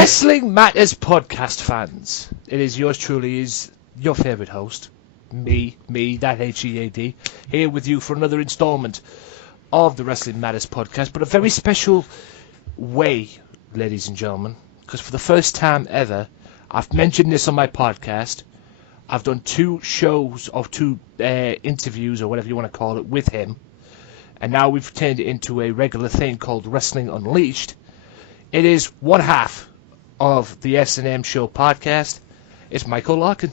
Wrestling Matters podcast fans. It is yours truly, is your favourite host, me, that HEAD, here with you for another instalment of the Wrestling Matters podcast, but a very special way, ladies and gentlemen, because for the first time ever, I've mentioned this on my podcast. I've done two shows of two interviews, or whatever you want to call it, with him, and now we've turned it into a regular thing called Wrestling Unleashed. It is one half of the S&M Show podcast. It's Michael Larkin.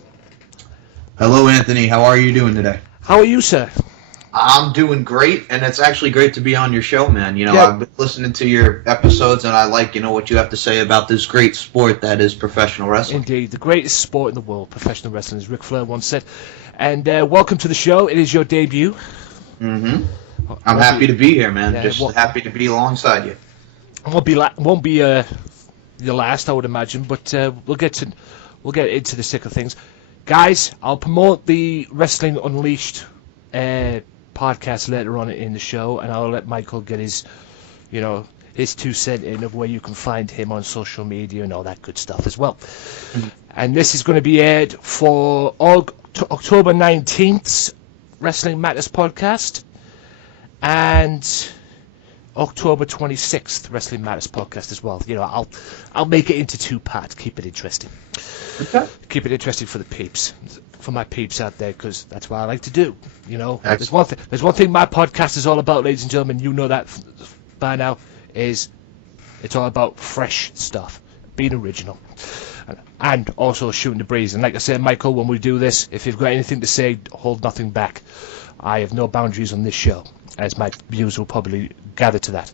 Hello, Anthony. How are you doing today? How are you, sir? I'm doing great, and it's actually great to be on your show, man. I've been listening to your episodes, and I like, what you have to say about this great sport that is professional wrestling. Indeed, the greatest sport in the world, professional wrestling, as Ric Flair once said. And welcome to the show. It is your debut. Mm-hmm. I'm happy to be here, man. Happy to be alongside you. Won't be your last, I would imagine, but we'll get into the thick of things, guys. I'll promote the Wrestling Unleashed podcast later on in the show, and I'll let Michael get his 2 cents in of where you can find him on social media and all that good stuff as well. Mm-hmm. And this is going to be aired for October 19th Wrestling Matters podcast, and October 26th Wrestling Matters podcast as well. I'll make it into 2 parts. Keep it interesting. Okay. Keep it interesting for the peeps, for my peeps out there, because that's what I like to do. There's one thing my podcast is all about, ladies and gentlemen. You know that by now. Is it's all about fresh stuff, being original, and also shooting the breeze. And like I said, Michael, when we do this, if you've got anything to say, hold nothing back. I have no boundaries on this show, as my viewers will probably gather to that.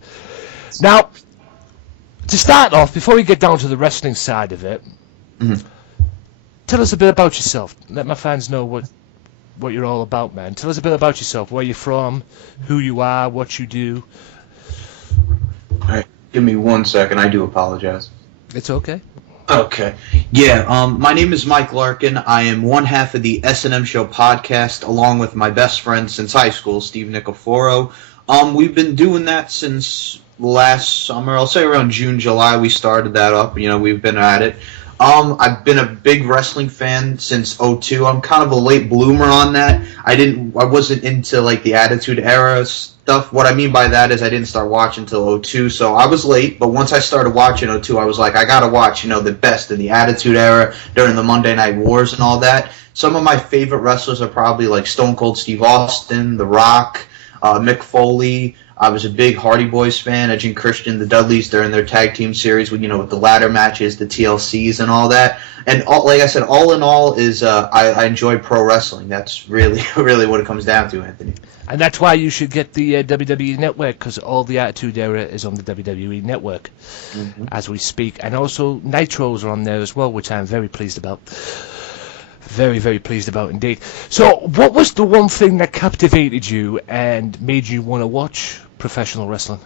Now, to start off, before we get down to the wrestling side of it, tell us a bit about yourself. Let my fans know what you're all about, man. Tell us a bit about yourself, where you're from, who you are, what you do. All right, give me 1 second. I do apologize. It's okay. Okay. Yeah, my name is Mike Larkin. I am one half of the S&M Show podcast, along with my best friend since high school, Steve Nicoforo. We've been doing that since last summer. I'll say around June, July we started that up. We've been at it. I've been a big wrestling fan since 2002. I'm kind of a late bloomer on that. I wasn't into the Attitude Era stuff. What I mean by that is I didn't start watching until 2002, so I was late. But once I started watching 2002, I was like, I gotta watch, the best in the Attitude Era during the Monday Night Wars and all that. Some of my favorite wrestlers are probably like Stone Cold Steve Austin, The Rock, Mick Foley. I was a big Hardy Boys fan, Edge and Christian, the Dudleys during their tag team series with the ladder matches, the TLCs and all that. And like I said, all in all is I enjoy pro wrestling. That's really, really what it comes down to, Anthony. And that's why you should get the WWE Network, because all the Attitude Era is on the WWE Network as we speak. And also Nitros are on there as well, which I'm very pleased about. Very, very pleased about indeed. So what was the one thing that captivated you and made you want to watch professional wrestling?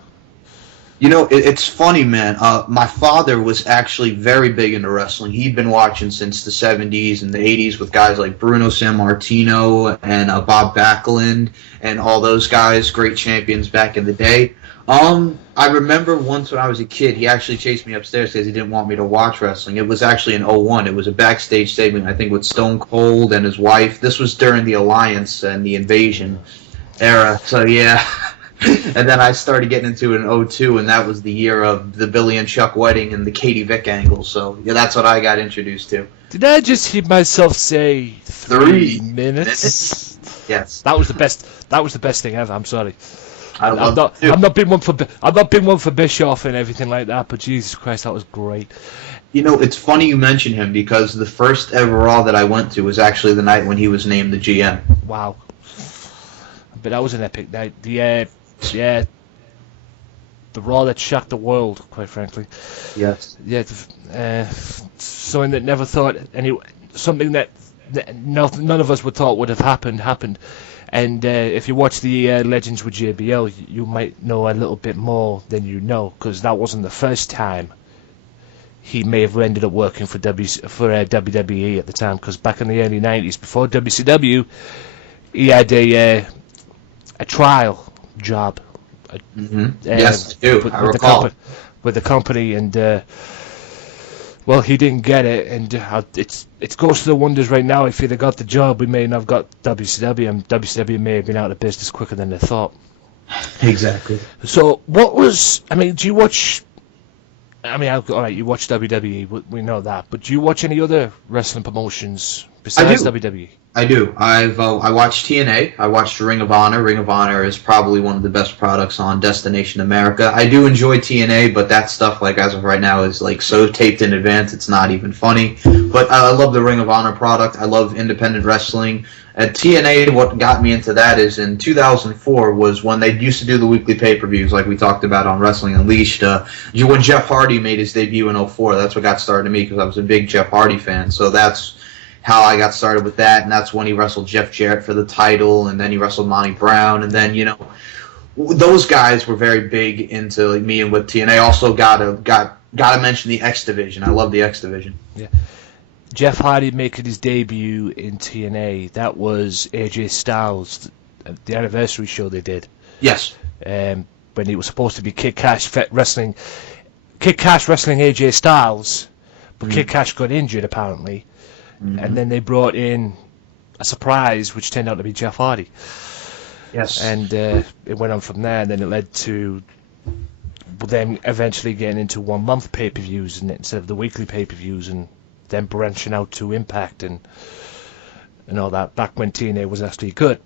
It's funny, man. My father was actually very big into wrestling. He'd been watching since the 70s and the 80s with guys like Bruno Sammartino and Bob Backlund and all those guys, great champions back in the day. I remember once when I was a kid, he actually chased me upstairs because he didn't want me to watch wrestling. It was actually in 2001. It was a backstage segment, I think, with Stone Cold and his wife. This was during the Alliance and the Invasion era. So, yeah. And then I started getting into it in 2002, and that was the year of the Billy and Chuck wedding and the Katie Vick angle. So, yeah, that's what I got introduced to. Did I just hear myself say 3 minutes? Yes. That was the best thing ever. I'm sorry. I'm not been one for Bischoff and everything like that, but Jesus Christ, that was great. It's funny you mention him because the first ever Raw that I went to was actually the night when he was named the GM. Wow. But that was an epic night. The Raw that shocked the world, quite frankly. Yes. Yeah. Something that never thought something that none of us would thought would have happened. And if you watch the Legends with JBL, you might know a little bit more than you know, because that wasn't the first time he may have ended up working for WWE at the time, because back in the early 90s, before WCW, he had a trial job. Yes, I do. I recall. With the company, and Well, he didn't get it, and it goes to the wonders right now. If he'd have got the job, we may not have got WCW, and WCW may have been out of business quicker than they thought. Exactly. So, do you watch... all right, you watch WWE, we know that, but do you watch any other wrestling promotions besides WWE? I do. I watched TNA. I watched Ring of Honor. Ring of Honor is probably one of the best products on Destination America. I do enjoy TNA, but that stuff, like, as of right now, is like so taped in advance, it's not even funny. But I love the Ring of Honor product. I love independent wrestling. At TNA, what got me into that is in 2004 was when they used to do the weekly pay-per-views, like we talked about on Wrestling Unleashed. When Jeff Hardy made his debut in 04, that's what got started to me, because I was a big Jeff Hardy fan. So that's how I got started with that, and that's when he wrestled Jeff Jarrett for the title, and then he wrestled Monty Brown, and then, those guys were very big into, like, me and with TNA. Also gotta mention the X Division. I love the X Division. Yeah. Jeff Hardy making his debut in TNA, that was AJ Styles, the anniversary show they did. Yes. When he was supposed to be Kid Cash wrestling AJ Styles, but Kid Cash got injured apparently, and then they brought in a surprise, which turned out to be Jeff Hardy. Yes. And it went on from there, and then it led to them eventually getting into 1 month pay-per-views instead of the weekly pay-per-views, and then branching out to Impact and all that, back when TNA was actually good.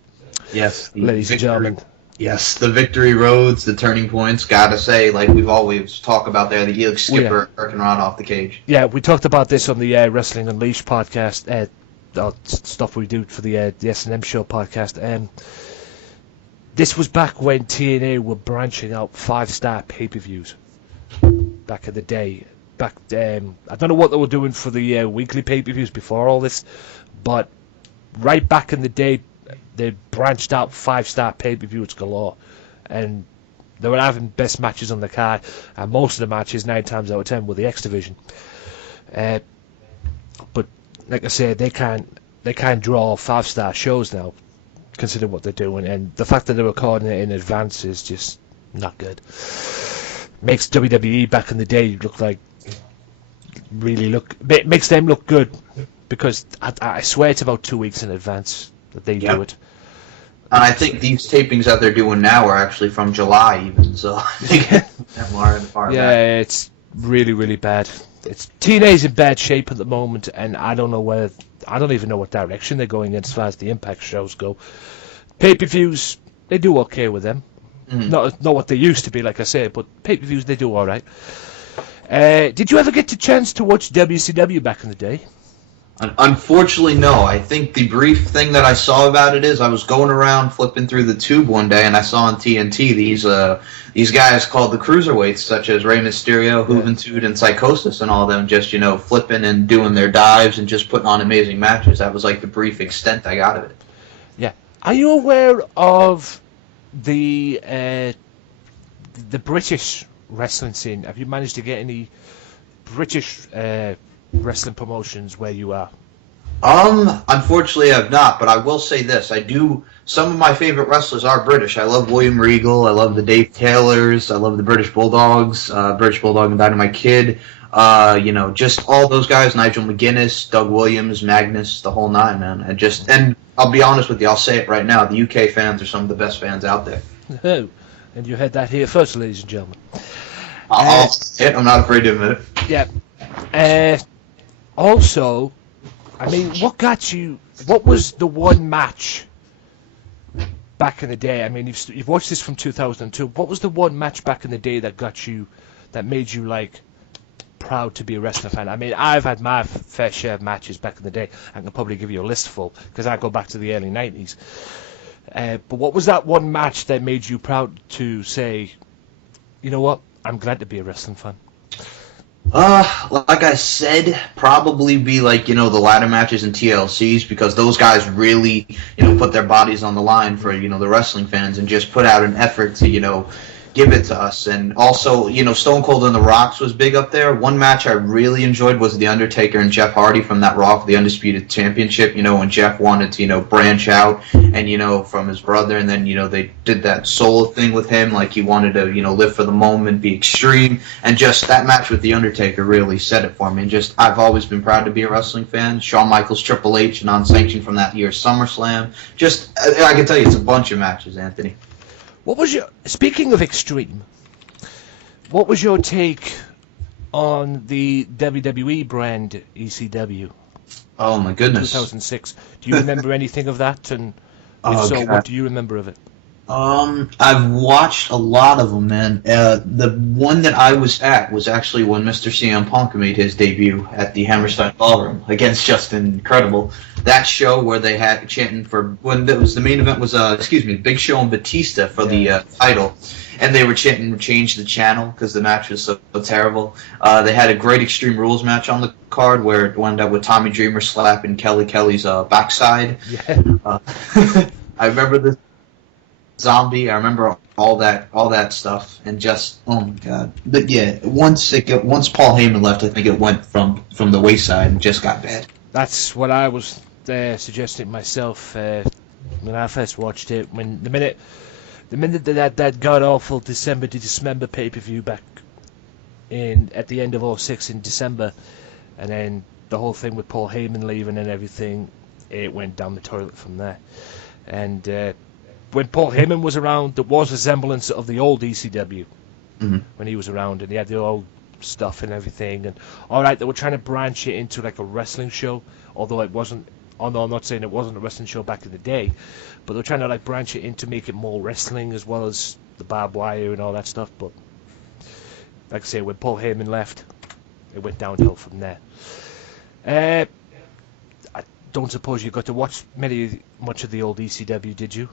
Yes. Ladies and gentlemen. Yes, the victory roads, the turning points, gotta say, like we've always talked about there, the Helix Skipper working around off the cage. Yeah, we talked about this on the Wrestling Unleashed podcast, stuff we do for the S&M show podcast. This was back when TNA were branching out 5-star pay-per-views back in the day. I don't know what they were doing for the weekly pay-per-views before all this, but right back in the day, they branched out 5-star pay-per-views galore, and they were having best matches on the card, and most of the matches, 9 times out of 10, were the X Division. But like I said, they can't draw 5-star shows now, considering what they're doing, and the fact that they're recording it in advance is just not good. Makes WWE back in the day makes them look good, because I swear it's about 2 weeks in advance that they do it. And I think these tapings that they're doing now are actually from July even, so it's really, really bad. TNA's in bad shape at the moment, and I don't even know what direction they're going in as far as the Impact shows go. Pay-per-views, they do okay with them. Not what they used to be, like I said, but pay-per-views, they do all right. Did you ever get the chance to watch WCW back in the day? Unfortunately, no. I think the brief thing that I saw about it is I was going around flipping through the tube one day, and I saw on TNT these guys called the Cruiserweights, such as Rey Mysterio, Juventud, and Psychosis, and all of them just, flipping and doing their dives and just putting on amazing matches. That was like the brief extent I got of it. Yeah. Are you aware of the British wrestling scene? Have you managed to get any British wrestling promotions where you are? Unfortunately I've not, but I will say this. Some of my favorite wrestlers are British. I love William Regal, I love the Dave Taylors, I love the British Bulldogs, British Bulldog and Dynamite Kid, just all those guys, Nigel McGuinness, Doug Williams, Magnus, the whole nine, man. And I'll be honest with you, I'll say it right now, the UK fans are some of the best fans out there. Oh, and you heard that here first, ladies and gentlemen. I'm not afraid to admit it. Yeah. Also, what was the one match back in the day? I mean, you've watched this from 2002. What was the one match back in the day that made you, proud to be a wrestling fan? I mean, I've had my fair share of matches back in the day. I can probably give you a list full, because I go back to the early 90s. But what was that one match that made you proud to say, you know what, I'm glad to be a wrestling fan? Like I said, probably be the ladder matches and TLCs, because those guys really, put their bodies on the line for, the wrestling fans, and just put out an effort to, give it to us. And also, Stone Cold and The Rocks was big up there. One match I really enjoyed was The Undertaker and Jeff Hardy from that Raw for the Undisputed Championship, when Jeff wanted to, branch out and, from his brother, and then, they did that solo thing with him, like he wanted to, live for the moment, be extreme, and just that match with The Undertaker really set it for me. And just, I've always been proud to be a wrestling fan. Shawn Michaels, Triple H, non-sanctioned from that year's SummerSlam. Just, I can tell you, it's a bunch of matches, Anthony. Speaking of extreme, what was your take on the WWE brand ECW? Oh my goodness. 2006. Do you remember anything of that? And if so, what do you remember of it? I've watched a lot of them, man. The one that I was at was actually when Mr. CM Punk made his debut at the Hammerstein Ballroom against Justin Incredible. That show where they had chanting for when it was the main event was Big Show and Batista for the title, and they were chanting change the channel because the match was so terrible. They had a great Extreme Rules match on the card where it wound up with Tommy Dreamer slapping Kelly's backside. Yeah. I remember the Zombie. I remember all that stuff, and just oh my god. But yeah, once Paul Heyman left, I think it went from the wayside and just got bad. That's what I was suggesting myself when I first watched it. When the minute that god awful December to Dismember pay-per-view back at the end of 2006 in December, and then the whole thing with Paul Heyman leaving and everything, it went down the toilet from there. And when Paul Heyman was around, there was a semblance of the old ECW when he was around, and he had the old stuff and everything. And all right, they were trying to branch it into like a wrestling show, although it wasn't. Although I'm not saying it wasn't a wrestling show back in the day, but they're trying to like branch it into make it more wrestling as well as the barbed wire and all that stuff. But like I say, when Paul Heyman left, it went downhill from there. I don't suppose you got to watch much of the old ECW, did you?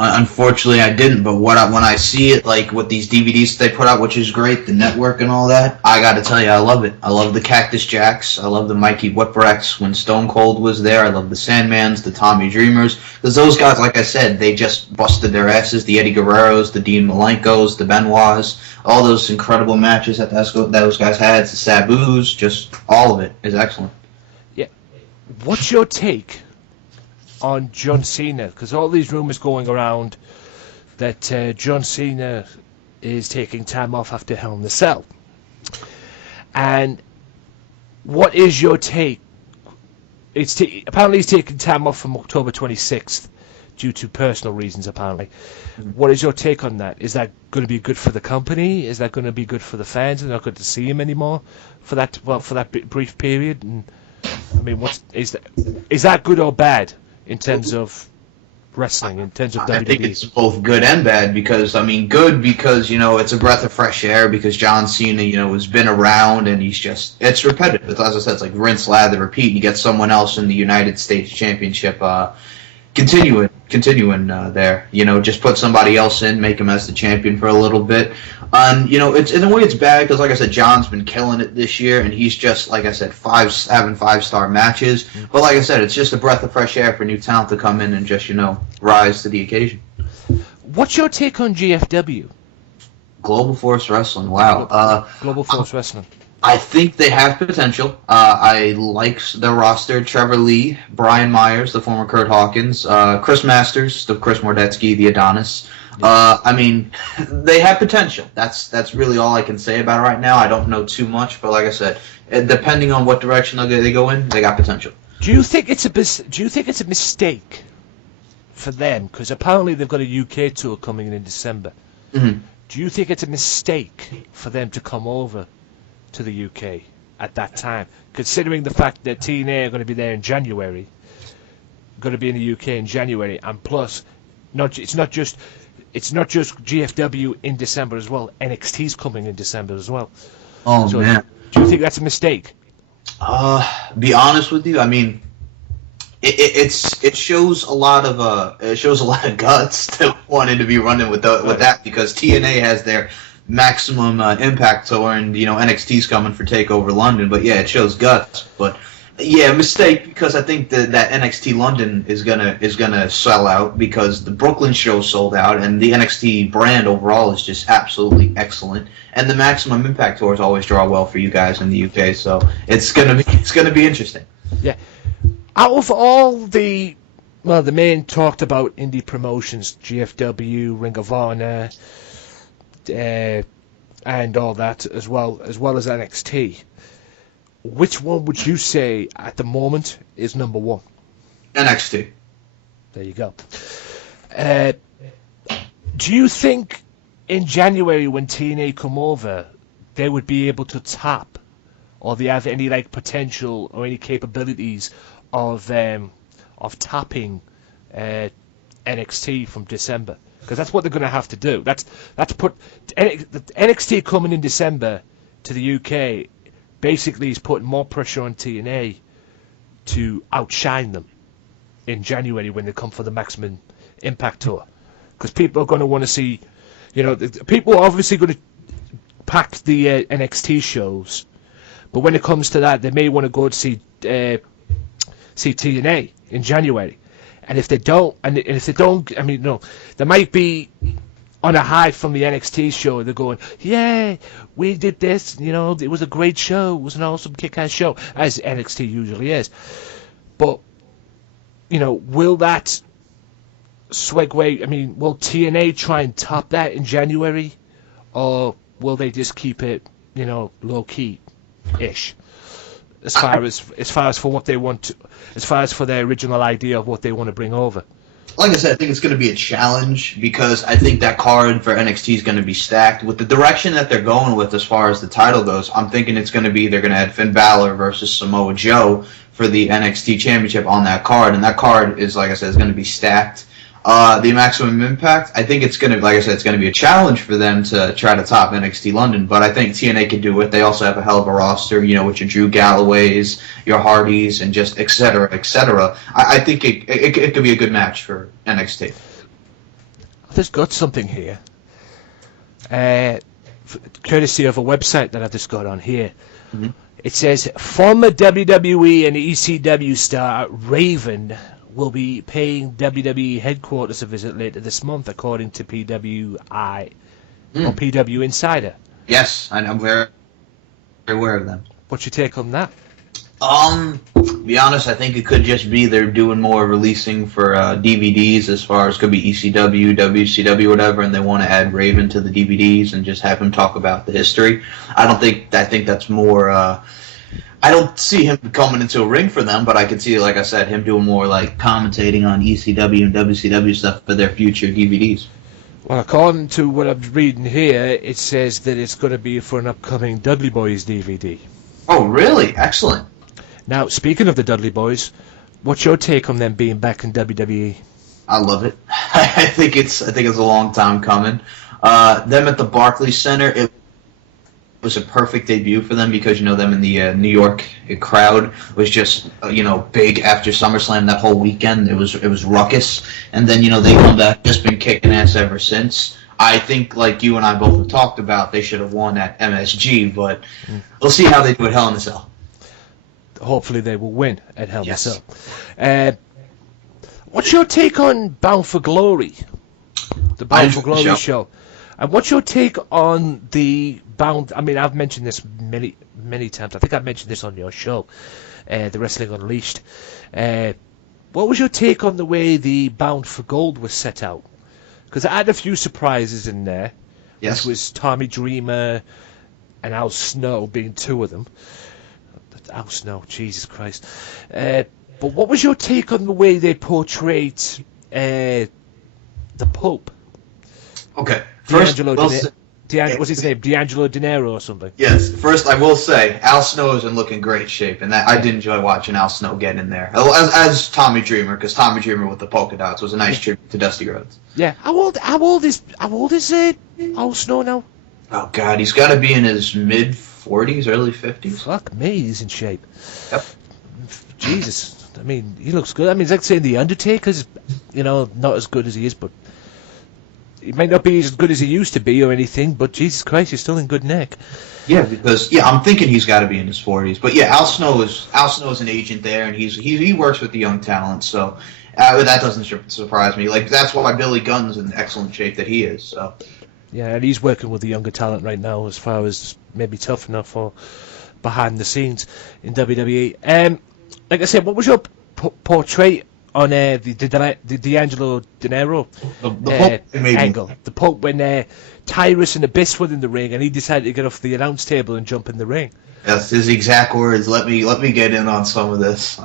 Unfortunately, I didn't. But when I see it, like with these DVDs they put out, which is great, the network and all that, I got to tell you, I love it. I love the Cactus Jacks. I love the Mikey Whipwrecks when Stone Cold was there. I love the Sandmans, the Tommy Dreamers, because those guys, like I said, they just busted their asses. The Eddie Guerreros, the Dean Malenkos, the Benoits, all those incredible matches that those guys had. The Sabus, just all of it is excellent. Yeah. What's your take on John Cena? Because all these rumors going around that John Cena is taking time off after Hell in the Cell. And what is your take? Apparently he's taking time off from October 26th due to personal reasons, apparently. What is your take on that? Is that going to be good for the company? Is that going to be good for the fans? They're not going to see him anymore for that brief period? And I mean, is that good or bad in terms of wrestling, in terms of WWE? I think it's both good and bad because, good because, it's a breath of fresh air because John Cena, has been around and it's repetitive. As I said, it's like rinse, lather, repeat. You get someone else in the United States Championship continuing there. Just put somebody else in, make him as the champion for a little bit. And, it's in a way it's bad because, like I said, John's been killing it this year, and he's just, like I said, having 5-star matches. But like I said, it's just a breath of fresh air for new talent to come in and just, rise to the occasion. What's your take on GFW? Global Force Wrestling, wow. Global Force Wrestling. I think they have potential. I like their roster. Trevor Lee, Brian Myers, the former Kurt Hawkins, Chris Masters, the Chris Mordetsky, the Adonis. They have potential. That's really all I can say about it right now. I don't know too much, but like I said, depending on what direction they go in, they got potential. Do you think it's a mistake for them? Because apparently they've got a UK tour coming in December. Mm-hmm. Do you think it's a mistake for them to come over to the UK at that time, considering the fact that TNA are going to be there in January, going to be in the UK in January, and plus, it's not just GFW in December as well. NXT's coming in December as well. Oh so man, do you think that's a mistake? Be honest with you, it shows a lot of guts to wanting to be running with that because TNA has their Maximum Impact tour, and NXT's coming for Takeover London. But yeah, it shows guts. But Yeah, mistake, because I think that NXT London is gonna sell out because the Brooklyn show sold out, and the NXT brand overall is just absolutely excellent. And the Maximum Impact tours always draw well for you guys in the UK, so it's gonna be interesting. Yeah. Out of all the main talked about indie promotions, GFW, Ring of Honor, and all that, as well as NXT, which one would you say at the moment is number one? NXT. There you go. Do you think in January when TNA come over, they would be able to tap, or they have any potential or any capabilities of tapping NXT from December? Because that's what they're going to have to do. That's put NXT coming in December to the UK. Basically, is putting more pressure on TNA to outshine them in January when they come for the Maximum Impact tour. Because people are going to want to see, people are obviously going to pack the NXT shows, but when it comes to that, they may want to go to see TNA in January. And if they don't, they might be on a high from the NXT show. They're going, yeah, we did this, it was a great show, it was an awesome kick-ass show, as NXT usually is. But, will that segue, will TNA try and top that in January, or will they just keep it, low-key-ish? As far as for what they want to, as far as for their original idea of what they want to bring over. Like I said, I think it's going to be a challenge because I think that card for NXT is going to be stacked. With the direction that they're going with as far as the title goes, I'm thinking it's going to be they're going to add Finn Balor versus Samoa Joe for the NXT Championship on that card, and that card is, like I said, is going to be stacked. The Maximum Impact, I think it's going to, like I said, it's going to be a challenge for them to try to top NXT London, but I think TNA can do it. They also have a hell of a roster, with your Drew Galloways, your Hardys, and just et cetera, et cetera. I think it could be a good match for NXT. I've just got something here, courtesy of a website that I've just got on here. Mm-hmm. It says, former WWE and ECW star Raven will be paying WWE headquarters a visit later this month, according to PWI or PW Insider. Yes, I'm very aware of them. What's your take on that? To be honest, I think it could just be they're doing more releasing for DVDs, as far as could be ECW, WCW, whatever, and they want to add Raven to the DVDs and just have him talk about the history. I think that's more. I don't see him coming into a ring for them, but I could see, like I said, him doing more commentating on ECW and WCW stuff for their future DVDs. Well, according to what I'm reading here, it says that it's going to be for an upcoming Dudley Boys DVD. Oh, really? Excellent. Now, speaking of the Dudley Boys, what's your take on them being back in WWE? I love it. I think it's a long time coming. Them at the Barclays Center, it was a perfect debut for them because them in the New York crowd was just big after SummerSlam that whole weekend. It was ruckus, and then they come back, just been kicking ass ever since. I think, like you and I both have talked about, they should have won at MSG, but we'll see how they do at Hell in a Cell. Hopefully they will win at Hell in a Cell. What's your take on Bound for Glory? The Bound for Glory show. And what's your take on the Bound... I've mentioned this many, many times. I think I mentioned this on your show, the Wrestling Unleashed. What was your take on the way the Bound for Gold was set out? Because I had a few surprises in there. Yes. Which was Tommy Dreamer and Al Snow being two of them. Al Snow, Jesus Christ. But what was your take on the way they portrayed the Pope? Okay. What's his name? D'Angelo Dinero or something? Yes. First, I will say, Al Snow is in looking great shape, and I did enjoy watching Al Snow get in there. As Tommy Dreamer, because Tommy Dreamer with the polka dots was a nice tribute to Dusty Rhodes. Yeah. How old is Al Snow now? Oh, God, he's got to be in his mid-40s, early 50s. Fuck me, he's in shape. Yep. Jesus. He looks good. It's like saying The Undertaker's, not as good as he is, but he might not be as good as he used to be or anything, but Jesus Christ, he's still in good nick. Yeah, because I'm thinking he's got to be in his 40s. But yeah, Al Snow is an agent there, and he works with the young talent, so that doesn't surprise me. Like, that's why Billy Gunn's in excellent shape that he is. So yeah, and he's working with the younger talent right now, as far as maybe Tough Enough or behind the scenes in WWE. Like I said, what was your portrait on the D'Angelo Dinero angle? The Pope when Tyrus and Abyss were in the ring, and he decided to get off the announce table and jump in the ring. That's his exact words. Let me get in on some of this.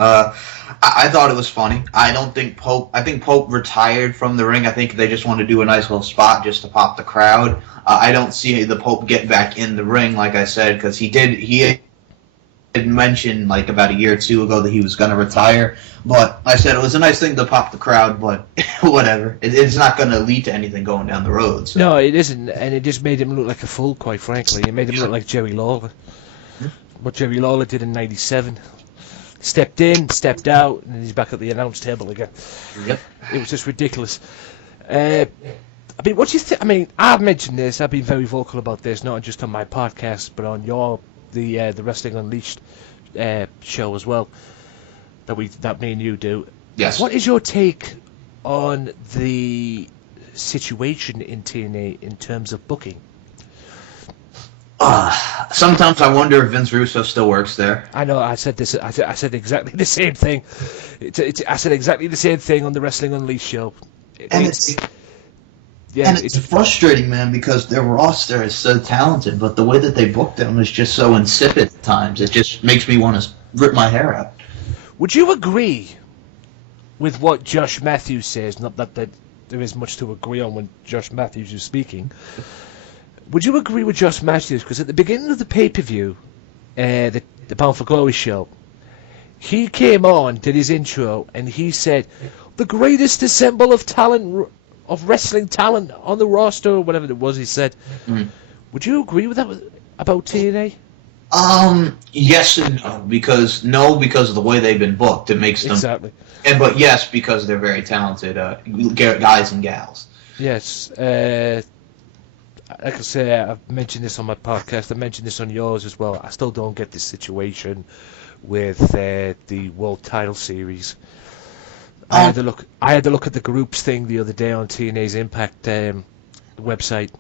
I thought it was funny. I think Pope retired from the ring. I think they just want to do a nice little spot just to pop the crowd. I don't see the Pope get back in the ring, like I said, because he had mentioned like about a year or two ago that he was going to retire. But I said it was a nice thing to pop the crowd, but whatever. It's not going to lead to anything going down the road. So. No, it isn't, and it just made him look like a fool, quite frankly. It made him look like Jerry Lawler. What Jerry Lawler did in '97. Stepped in, stepped out, and he's back at the announce table again. Yep. It was just ridiculous. I mean, what do you think? I mean, I've mentioned this. I've been very vocal about this, not just on my podcast, but on the Wrestling Unleashed show as well. That me and you do. Yes. What is your take on the situation in TNA in terms of booking? Sometimes I wonder if Vince Russo still works there. I know. I said this. I said exactly the same thing. I said exactly the same thing on the Wrestling Unleashed show. It's frustrating, man, because their roster is so talented, but the way that they book them is just so insipid at times. It just makes me want to rip my hair out. Would you agree with what Josh Matthews says? Not that there is much to agree on when Josh Matthews is speaking. Would you agree with Josh Matthews? Because at the beginning of the pay-per-view, the Bound for Glory show, he came on, did his intro, and he said, the greatest assemble of talent, of wrestling talent on the roster, or whatever it was he said. Would you agree with that about TNA? Yes and no. Because of the way they've been booked. It makes them... Exactly. But yes, because they're very talented guys and gals. Yes. Like I say, I've mentioned this on my podcast. I mentioned this on yours as well. I still don't get this situation with the World Title Series. I had to look at the groups thing the other day on TNA's Impact website,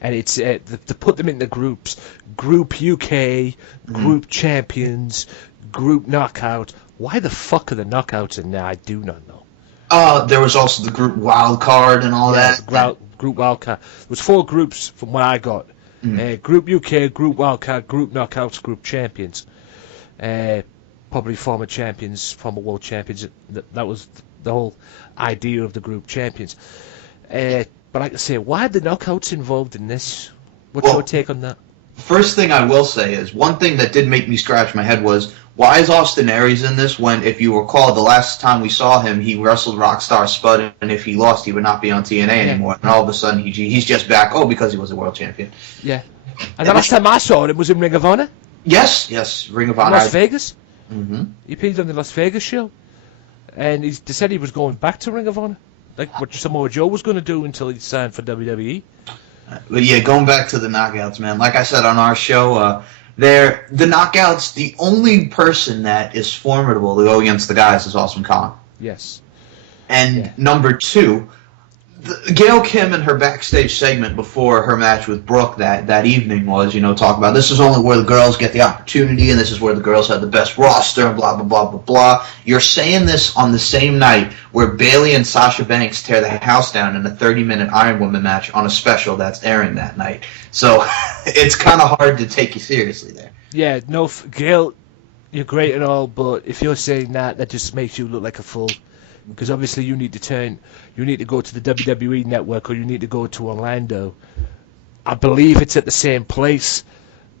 and it's to put them into groups: Group UK, Group Champions, Group Knockout. Why the fuck are the knockouts in there? I do not know. There was also the Group Wild Card and all that. Group Wildcard. There was 4 groups from what I got. Group UK, Group Wildcard, Group Knockouts, Group Champions. Probably former champions, former world champions. That was the whole idea of the Group Champions. But like I say, why are the knockouts involved in this? What's your take on that? First thing I will say is, one thing that did make me scratch my head was, why is Austin Aries in this when, if you recall, the last time we saw him, he wrestled Rockstar Spud, and if he lost, he would not be on TNA anymore. And all of a sudden, he's just back, because he was a world champion. Yeah. And the last time I saw him was in Ring of Honor? Yes, Ring of Honor. Las Vegas? Mm-hmm. He appeared on the Las Vegas show. And they said he was going back to Ring of Honor. Like what Samoa Joe was going to do until he signed for WWE. But yeah, going back to the knockouts, man. Like I said on our show, the knockouts, the only person that is formidable to go against the guys is Awesome Kong. Yes. And number 2, Gail Kim and her backstage segment before her match with Brooke that evening was, talk about this is only where the girls get the opportunity and this is where the girls have the best roster and blah, blah, blah, blah, blah. You're saying this on the same night where Bayley and Sasha Banks tear the house down in a 30-minute Iron Woman match on a special that's airing that night. So it's kind of hard to take you seriously there. Yeah, no, Gail, you're great and all, but if you're saying that just makes you look like a fool. Because obviously you need to go to the WWE network or you need to go to Orlando. I believe it's at the same place.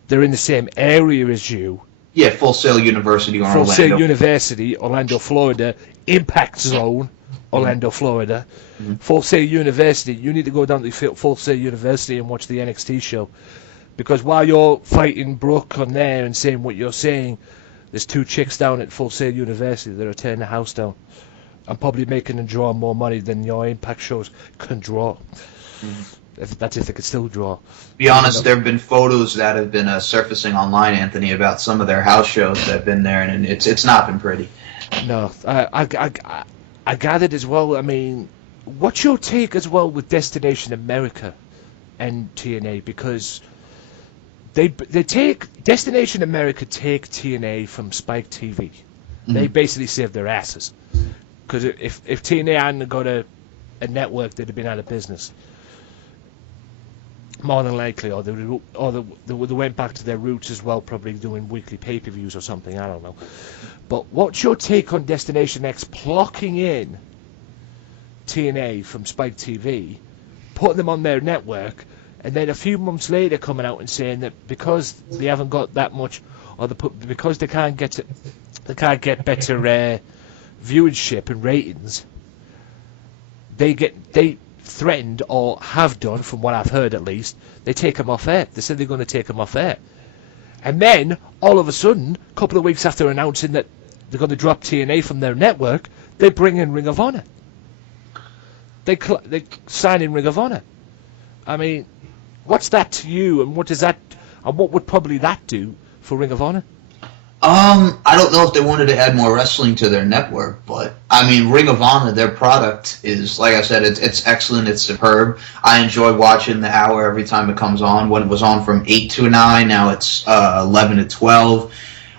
They're in the same area as you. Yeah, Full Sail University or Orlando. Full Sail University, Orlando, Florida. Impact Zone, Orlando, Florida. Mm-hmm. Full Sail University, you need to go down to Full Sail University and watch the NXT show. Because while you're fighting Brooke on there and saying what you're saying, there's 2 chicks down at Full Sail University that are tearing the house down. and probably making and drawing more money than your Impact shows can draw. If they could still draw. Be honest, there have been photos that have been surfacing online, Anthony, about some of their house shows that have been there, and it's not been pretty. No, I gathered as well. I mean, what's your take as well with Destination America and TNA? Because they take Destination America take TNA from Spike TV. They basically saved their asses. Because if TNA hadn't got a network, they'd have been out of business. More than likely, or they went back to their roots as well, probably doing weekly pay-per-views or something. I don't know. But what's your take on Destination X clocking in TNA from Spike TV, putting them on their network, and then a few months later coming out and saying that because they haven't got that much, or because they can't get better viewership and ratings, they threatened, or have done, from what I've heard at least, they take them off air. They said they're going to take them off air. And then, all of a sudden, a couple of weeks after announcing that they're going to drop TNA from their network, they bring in Ring of Honor. They sign in Ring of Honor. I mean, what's that to you, and what would probably that do for Ring of Honor? I don't know if they wanted to add more wrestling to their network, but I mean, Ring of Honor, their product is, like I said, it's excellent, it's superb. I enjoy watching the hour every time it comes on. When it was on from 8 to 9, now it's 11 to 12.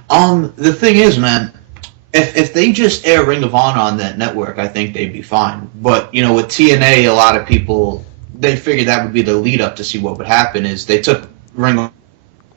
The thing is, man, if they just air Ring of Honor on that network, I think they'd be fine. But, you know, with TNA, a lot of people, they figured that would be the lead up to see what would happen, is they took Ring of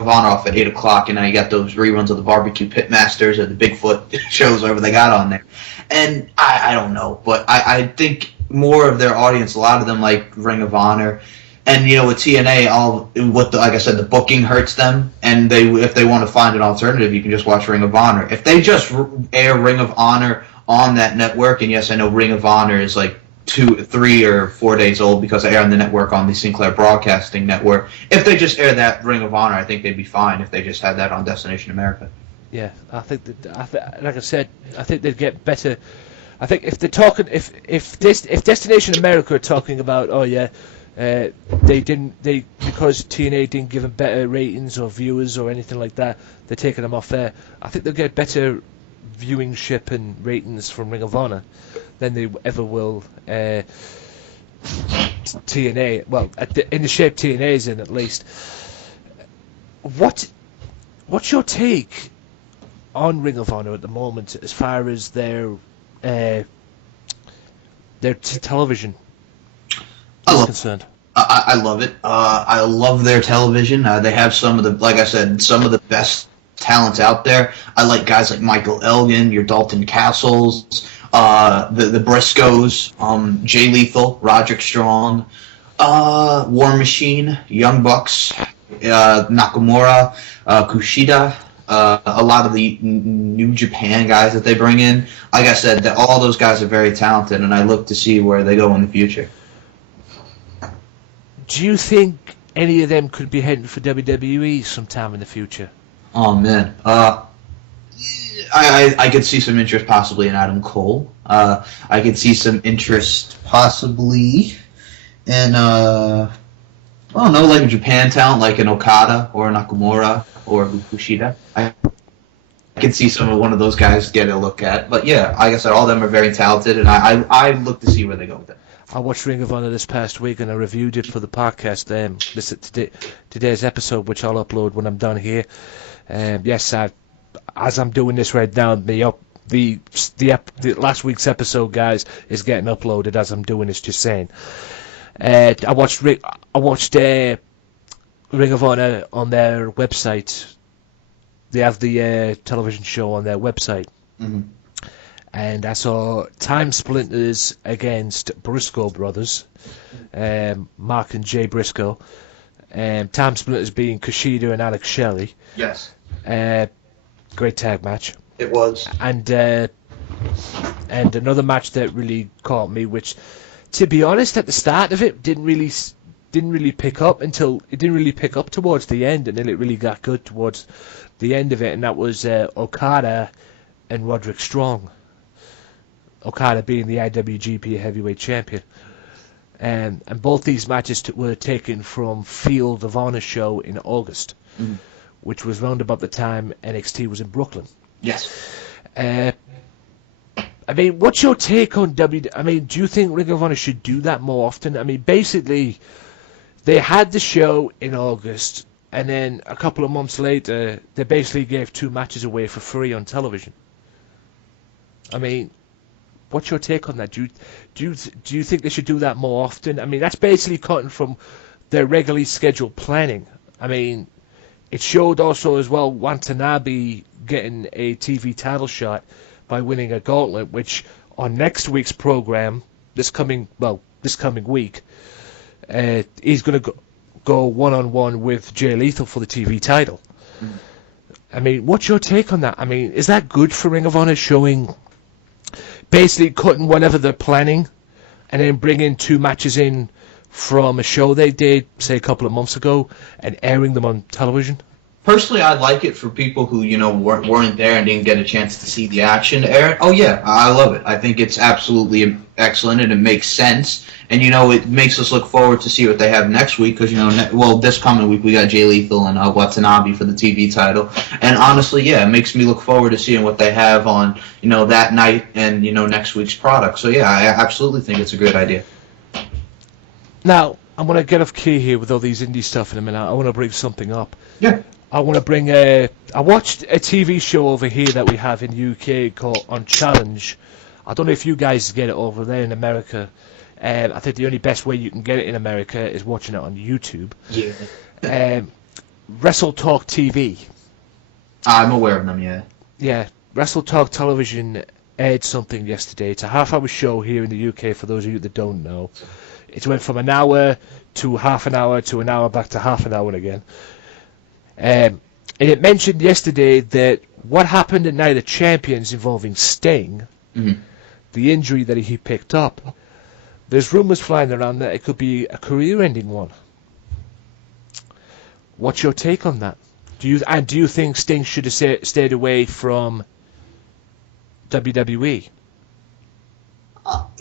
Honor off at 8 o'clock, and now you got those reruns of the Barbecue Pitmasters or the Bigfoot shows, whatever they got on there. And I don't know, but I think more of their audience, a lot of them like Ring of Honor. And, you know, with TNA, like I said, the booking hurts them, and if they want to find an alternative, you can just watch Ring of Honor. If they just air Ring of Honor on that network, and yes, I know Ring of Honor is like 2, 3, or 4 days old because they air on the network on the Sinclair Broadcasting Network. If they just air that Ring of Honor, I think they'd be fine if they just had that on Destination America. Yeah, I think that, like I said, I think they'd get better. I think if they're talking, if Destination America are talking about, oh yeah, because TNA didn't give them better ratings or viewers or anything like that, they're taking them off there. I think they'll get better viewingship and ratings from Ring of Honor than they ever will TNA. Well, in the shape TNA's in, at least. What's your take on Ring of Honor at the moment as far as their television is concerned? I love it. I love their television. They have some of the, like I said, some of the best talents out there. I like guys like Michael Elgin, your Dalton Castles, the Briscoes, Jay Lethal, Roderick Strong, War Machine, Young Bucks, Nakamura, Kushida, a lot of the New Japan guys that they bring in. Like I said, all those guys are very talented, and I look to see where they go in the future. Do you think any of them could be heading for WWE sometime in the future? Oh, man. I could see some interest possibly in Adam Cole. I could see some interest possibly in, I don't know, like a Japan talent, like an Okada or a Nakamura or Kushida. I could see one of those guys get a look at. But yeah, like I said, all of them are very talented, and I look to see where they go with it. I watched Ring of Honor this past week, and I reviewed it for the podcast. This is today's episode, which I'll upload when I'm done here. Yes, as I'm doing this right now, the last week's episode, guys, is getting uploaded as I'm doing this. Just saying. I watched Ring of Honor on their website. They have the television show on their website. Mm-hmm. And I saw Time Splinters against Briscoe Brothers, Mark and Jay Briscoe. Time Splinters being Kushida and Alex Shelley. Yes. Great tag match. It was. And another match that really caught me, which, to be honest, at the start of it didn't really pick up towards the end, and then it really got good towards the end of it, and that was Okada and Roderick Strong. Okada being the IWGP Heavyweight Champion. And both these matches were taken from Field of Honor show in August, which was round about the time NXT was in Brooklyn. Yes. I mean, what's your take on I mean, do you think Ring of Honor should do that more often? I mean, basically, they had the show in August, and then a couple of months later, they basically gave 2 matches away for free on television. I mean, what's your take on that? Do you think they should do that more often? I mean, that's basically cutting from their regularly scheduled planning. I mean, it showed also as well Watanabe getting a TV title shot by winning a gauntlet, which on next week's program, this coming week, he's going to go one-on-one with Jay Lethal for the TV title. I mean, what's your take on that? I mean, is that good for Ring of Honor, showing basically cutting whatever they're planning and then bringing 2 matches in from a show they did, say, a couple of months ago and airing them on television? Personally, I like it for people who, weren't there and didn't get a chance to see the action air. Oh, yeah, I love it. I think it's absolutely excellent, and it makes sense. And, it makes us look forward to see what they have next week because, this coming week we got Jay Lethal and Watanabe for the TV title. And honestly, yeah, it makes me look forward to seeing what they have on, that night and, next week's product. So, yeah, I absolutely think it's a great idea. Now, I'm going to get off key here with all these indie stuff in a minute. I want to bring something up. Yeah. I want to bring I watched a TV show over here that we have in the UK called On Challenge. I don't know if you guys get it over there in America. I think the only best way you can get it in America is watching it on YouTube. Yeah. Wrestle Talk TV. I'm aware of them, yeah. Yeah. Wrestle Talk Television aired something yesterday. It's a half-hour show here in the UK for those of you that don't know. It went from an hour to half an hour to an hour back to half an hour again. And it mentioned yesterday that what happened at Night of Champions involving Sting, the injury that he picked up, there's rumours flying around that it could be a career-ending one. What's your take on that? Do you think Sting should have stayed away from WWE?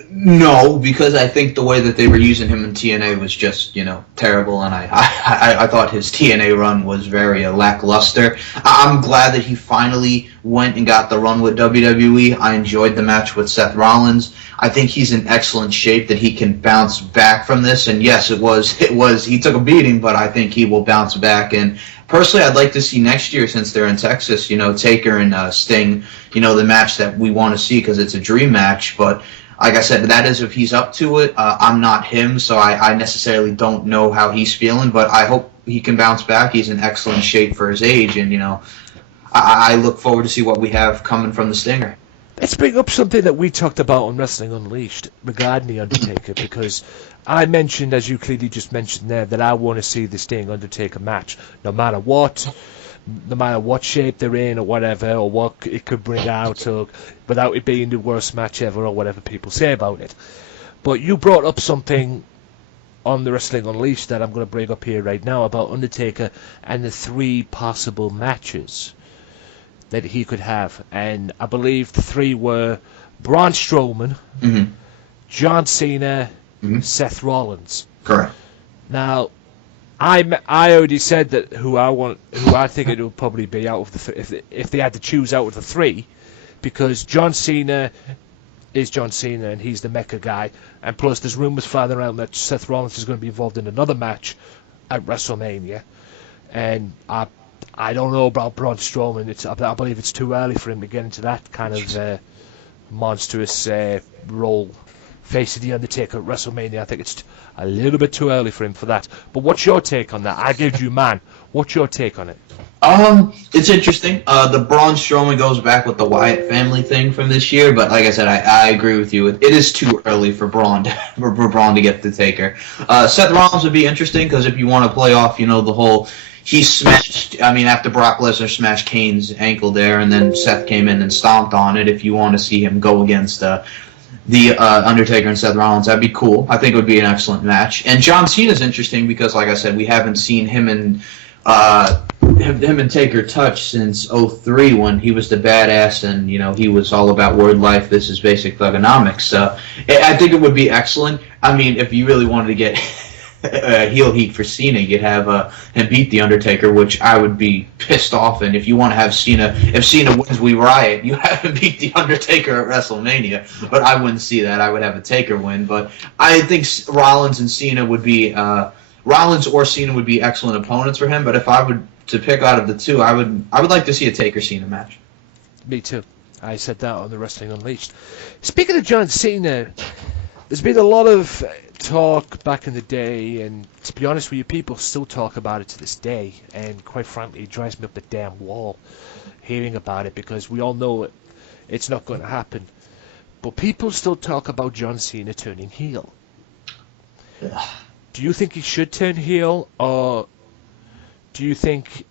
No, because I think the way that they were using him in TNA was just, terrible, and I thought his TNA run was very lackluster. I'm glad that he finally went and got the run with WWE. I enjoyed the match with Seth Rollins. I think he's in excellent shape that he can bounce back from this, and yes, he took a beating, but I think he will bounce back, and personally, I'd like to see next year, since they're in Texas, Taker and Sting, the match that we want to see because it's a dream match, but like I said, that is if he's up to it. I'm not him, so I necessarily don't know how he's feeling, but I hope he can bounce back. He's in excellent shape for his age, and, I look forward to see what we have coming from the Stinger. Let's bring up something that we talked about on Wrestling Unleashed regarding The Undertaker, because I mentioned, as you clearly just mentioned there, that I want to see the Sting-Undertaker match, no matter what shape they're in or whatever, or what it could bring out, or without it being the worst match ever, or whatever people say about it. But you brought up something on the Wrestling Unleashed that I'm going to bring up here right now about Undertaker and the 3 possible matches that he could have. And I believe the 3 were Braun Strowman, John Cena, Seth Rollins. Correct. Now, I already said that who I think it would probably be out of the if they had to choose out of the 3, because John Cena is John Cena and he's the Mecca guy, and plus there's rumours flying around that Seth Rollins is going to be involved in another match at WrestleMania, and I don't know about Braun Strowman. I believe it's too early for him to get into that kind of monstrous role. Facing The Undertaker at WrestleMania, I think it's a little bit too early for him for that. But what's your take on that? I gave you man. What's your take on it? It's interesting. The Braun Strowman goes back with the Wyatt family thing from this year, but like I said, I agree with you. It is too early for Braun to get the Taker. Seth Rollins would be interesting because if you want to play off, the whole he smashed. After Brock Lesnar smashed Kane's ankle there, and then Seth came in and stomped on it. If you want to see him go against the Undertaker and Seth Rollins. That'd be cool. I think it would be an excellent match. And John Cena's interesting because, like I said, we haven't seen him and Taker touch since '03 when he was the badass and he was all about word life. This is basic thugonomics. So I think it would be excellent. I mean, if you really wanted to get heel heat for Cena, you'd have him beat the Undertaker, which I would be pissed off. And if you want to have Cena, if Cena wins, we riot. You have him beat the Undertaker at WrestleMania, but I wouldn't see that. I would have a Taker win. But I think Rollins and Cena would be Rollins or Cena would be excellent opponents for him. But if I would to pick out of the two, I would like to see a Taker Cena match. Me too. I said that on the Wrestling Unleashed. Speaking of John Cena, there's been a lot of talk back in the day, and to be honest with you, people still talk about it to this day, and quite frankly, it drives me up the damn wall hearing about it, because we all know it's not going to happen. But people still talk about John Cena turning heel. Ugh. Do you think he should turn heel, or do you think,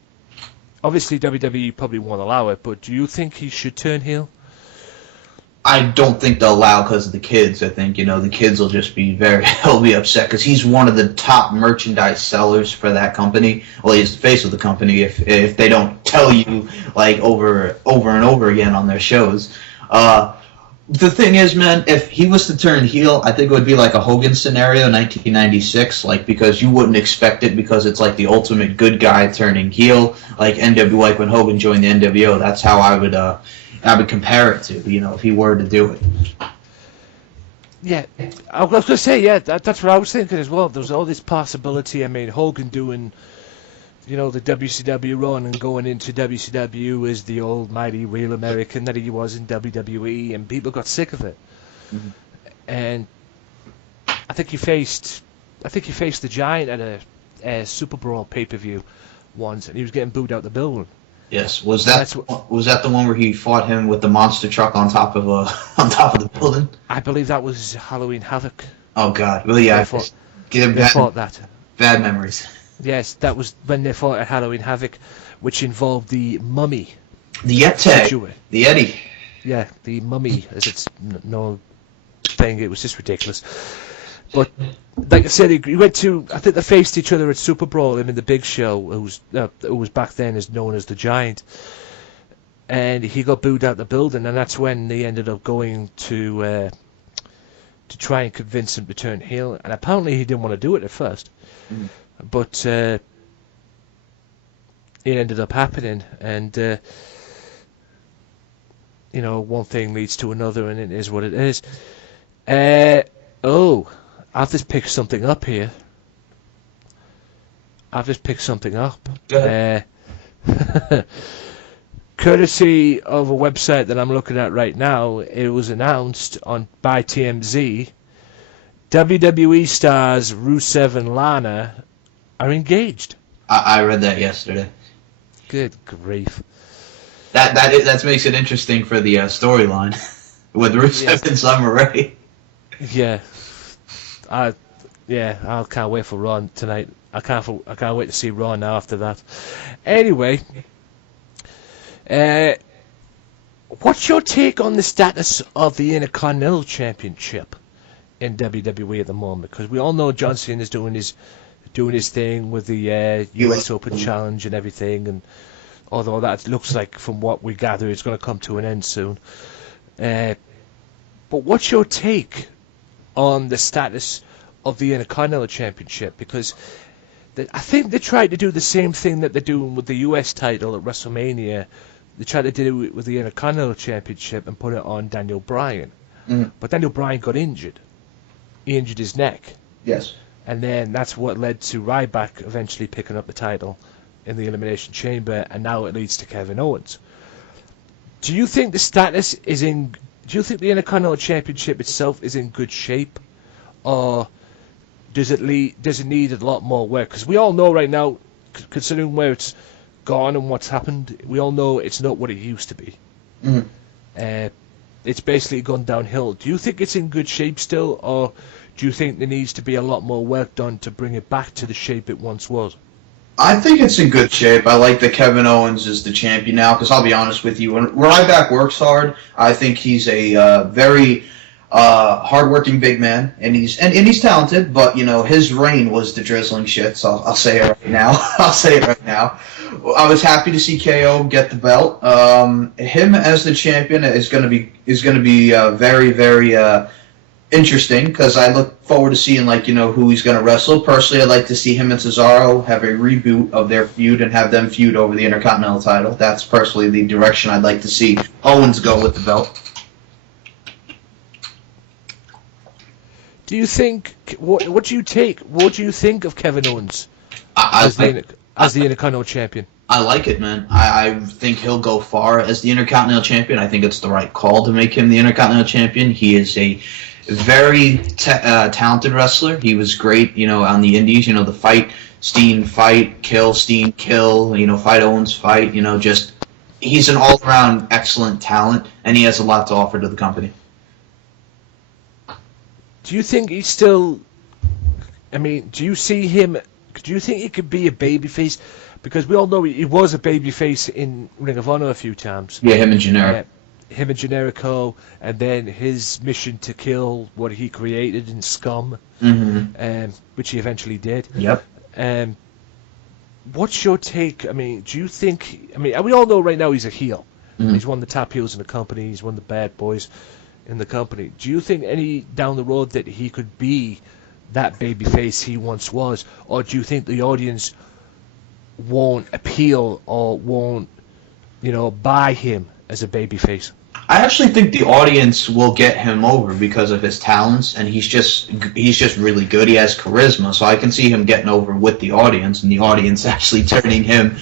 obviously WWE probably won't allow it, but do you think he should turn heel? I don't think they'll allow because of the kids. I think, the kids will just be he'll be upset because he's one of the top merchandise sellers for that company. Well, he's the face of the company if they don't tell you, like, over and over again on their shows. The thing is, man, if he was to turn heel, I think it would be like a Hogan scenario, 1996, like, because you wouldn't expect it because it's like the ultimate good guy turning heel, like like when Hogan joined the NWO. That's how I would compare it to, if he were to do it. Yeah, I was going to say, yeah, that's what I was thinking as well. There's all this possibility. I mean, Hogan doing, the WCW run and going into WCW as the almighty real American that he was in WWE, and people got sick of it. Mm-hmm. And I think he faced the Giant at a Super Brawl pay-per-view once, and he was getting booed out the building. Yes, was that the one where he fought him with the monster truck on top of the building? I believe that was Halloween Havoc. Oh God, well yeah, they fought that. Bad memories. Yes, that was when they fought at Halloween Havoc, which involved the Mummy. The Yeti. The Yeti. Yeah, the Mummy, as it's no thing. It was just ridiculous. But like I said, he went to. I think they faced each other at Super Brawl. Him and the Big Show, who was back then as known as the Giant, and he got booed out the building, and that's when they ended up going to try and convince him to turn heel. And apparently, he didn't want to do it at first, but it ended up happening, and one thing leads to another, and it is what it is. I've just picked something up here. Courtesy of a website that I'm looking at right now, it was announced by TMZ. WWE stars Rusev and Lana are engaged. I read that yesterday. Good grief. That makes it interesting for the storyline with Rusev and Summer Rae. Yeah. I can't wait for Raw tonight. I can't wait to see Raw now after that. Anyway, what's your take on the status of the Intercontinental Championship in WWE at the moment? Because we all know John Cena is doing his thing with the US Open Challenge and everything, and although that looks like, from what we gather, it's going to come to an end soon. But what's your take on the status of the Intercontinental Championship? Because I think they tried to do the same thing that they're doing with the US title at WrestleMania. They tried to do it with the Intercontinental Championship and put it on Daniel Bryan. But Daniel Bryan got injured. He injured his neck. Yes. And then that's what led to Ryback eventually picking up the title in the Elimination Chamber, and now it leads to Kevin Owens. Do you think the status is in... Do you think the Intercontinental Championship itself is in good shape, or does it need a lot more work? Because we all know right now, considering where it's gone and what's happened, we all know it's not what it used to be. It's basically gone downhill. Do you think it's in good shape still, or do you think there needs to be a lot more work done to bring it back to the shape it once was? I think it's in good shape. I like that Kevin Owens is the champion now, because I'll be honest with you, when Ryback works hard, I think he's a very hardworking big man, and he's talented, but his reign was the drizzling shit. So I'll say it right now. I'll say it right now. I was happy to see KO get the belt. Him as the champion is going to be very, very interesting, because I look forward to seeing who he's going to wrestle. Personally, I'd like to see him and Cesaro have a reboot of their feud and have them feud over the Intercontinental title. That's personally the direction I'd like to see Owens go with the belt. Do you think what do you think of Kevin Owens as the Intercontinental Champion? I like it, man. I think he'll go far as the Intercontinental Champion. I think it's the right call to make him the Intercontinental Champion. He is a very talented wrestler. He was great, on the Indies. The fight Steen, fight kill Steen, kill. Fight Owens, fight. Just he's an all-around excellent talent, and he has a lot to offer to the company. Do you think he's still? I mean, do you see him? Do you think he could be a babyface? Because we all know he was a babyface in Ring of Honor a few times. Yeah, him and Generico. Him and Generico, and then his mission to kill what he created in Scum, which he eventually did. Yep. What's your take? I mean, do you think? I mean, we all know right now he's a heel. Mm-hmm. He's one of the top heels in the company. He's one of the bad boys in the company. Do you think any down the road that he could be that babyface he once was, or do you think the audience won't appeal or won't, buy him as a babyface? I actually think the audience will get him over because of his talents, and he's just really good. He has charisma, so I can see him getting over with the audience, and the audience actually turning him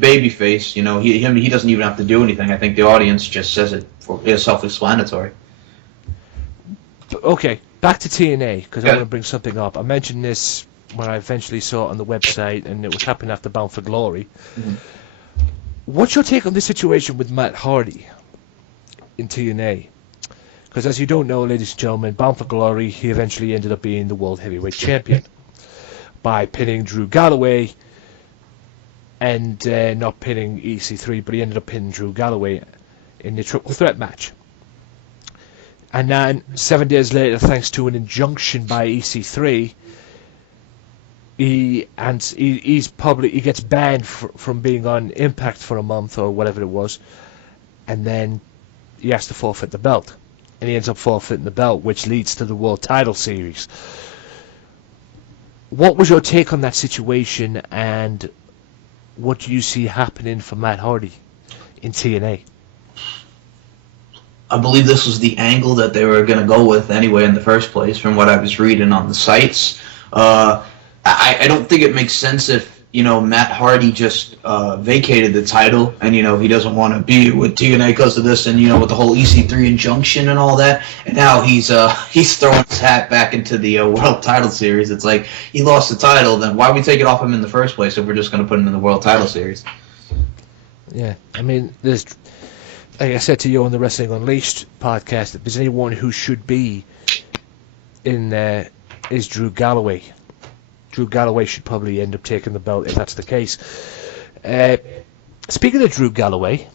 babyface. He doesn't even have to do anything. I think the audience just says it. It's self-explanatory. Okay, back to TNA, because I want to bring something up. I mentioned this when I eventually saw it on the website, and it was happening after Bound for Glory. Mm-hmm. What's your take on this situation with Matt Hardy in TNA? Because as you don't know, ladies and gentlemen, Bound for Glory, he eventually ended up being the World Heavyweight Champion by pinning Drew Galloway and not pinning EC3, but he ended up pinning Drew Galloway in the triple threat match. And then 7 days later, thanks to an injunction by EC3, he gets banned from being on Impact for a month or whatever it was, and then he has to forfeit the belt, and he ends up forfeiting the belt, which leads to the World Title Series. What was your take on that situation, and what do you see happening for Matt Hardy in TNA? I believe this was the angle that they were going to go with anyway in the first place, from what I was reading on the sites. I don't think it makes sense if, Matt Hardy just vacated the title and, he doesn't want to be with TNA because of this and, with the whole EC3 injunction and all that. And now he's throwing his hat back into the World Title Series. It's like, he lost the title, then why would we take it off him in the first place if we're just going to put him in the World Title Series? Yeah, I mean, like I said to you on the Wrestling Unleashed podcast, if there's anyone who should be in there, is Drew Galloway. Drew Galloway should probably end up taking the belt if that's the case. Speaking of Drew Galloway,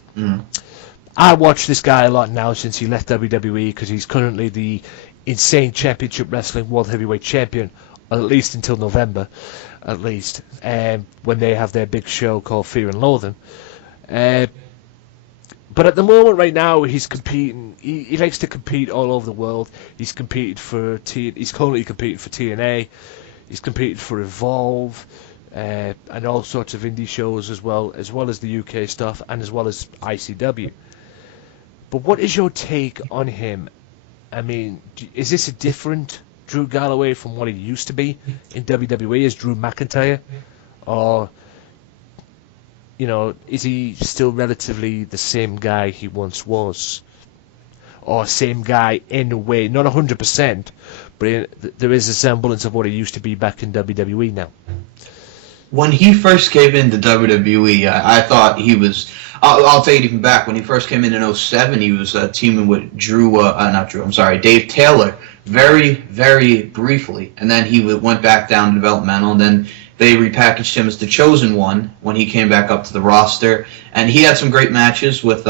I watch this guy a lot now since he left WWE, because he's currently the Insane Championship Wrestling World Heavyweight Champion, at least until November, when they have their big show called Fear and Loathing. But at the moment, right now, he's competing. He likes to compete all over the world. He's competed for He's currently competing for TNA. He's competed for Evolve and all sorts of indie shows as well as the UK stuff, and as well as ICW. But what is your take on him? I mean, is this a different Drew Galloway from what he used to be in WWE as Drew McIntyre, or is he still relatively the same guy he once was? Or same guy in a way, not 100%, but there is a semblance of what he used to be back in WWE now. When he first came into WWE, I thought he was... I'll take it even back. When he first came in 2007, he was teaming with Dave Taylor, very, very briefly. And then he went back down to developmental, and then they repackaged him as the Chosen One when he came back up to the roster, and he had some great matches with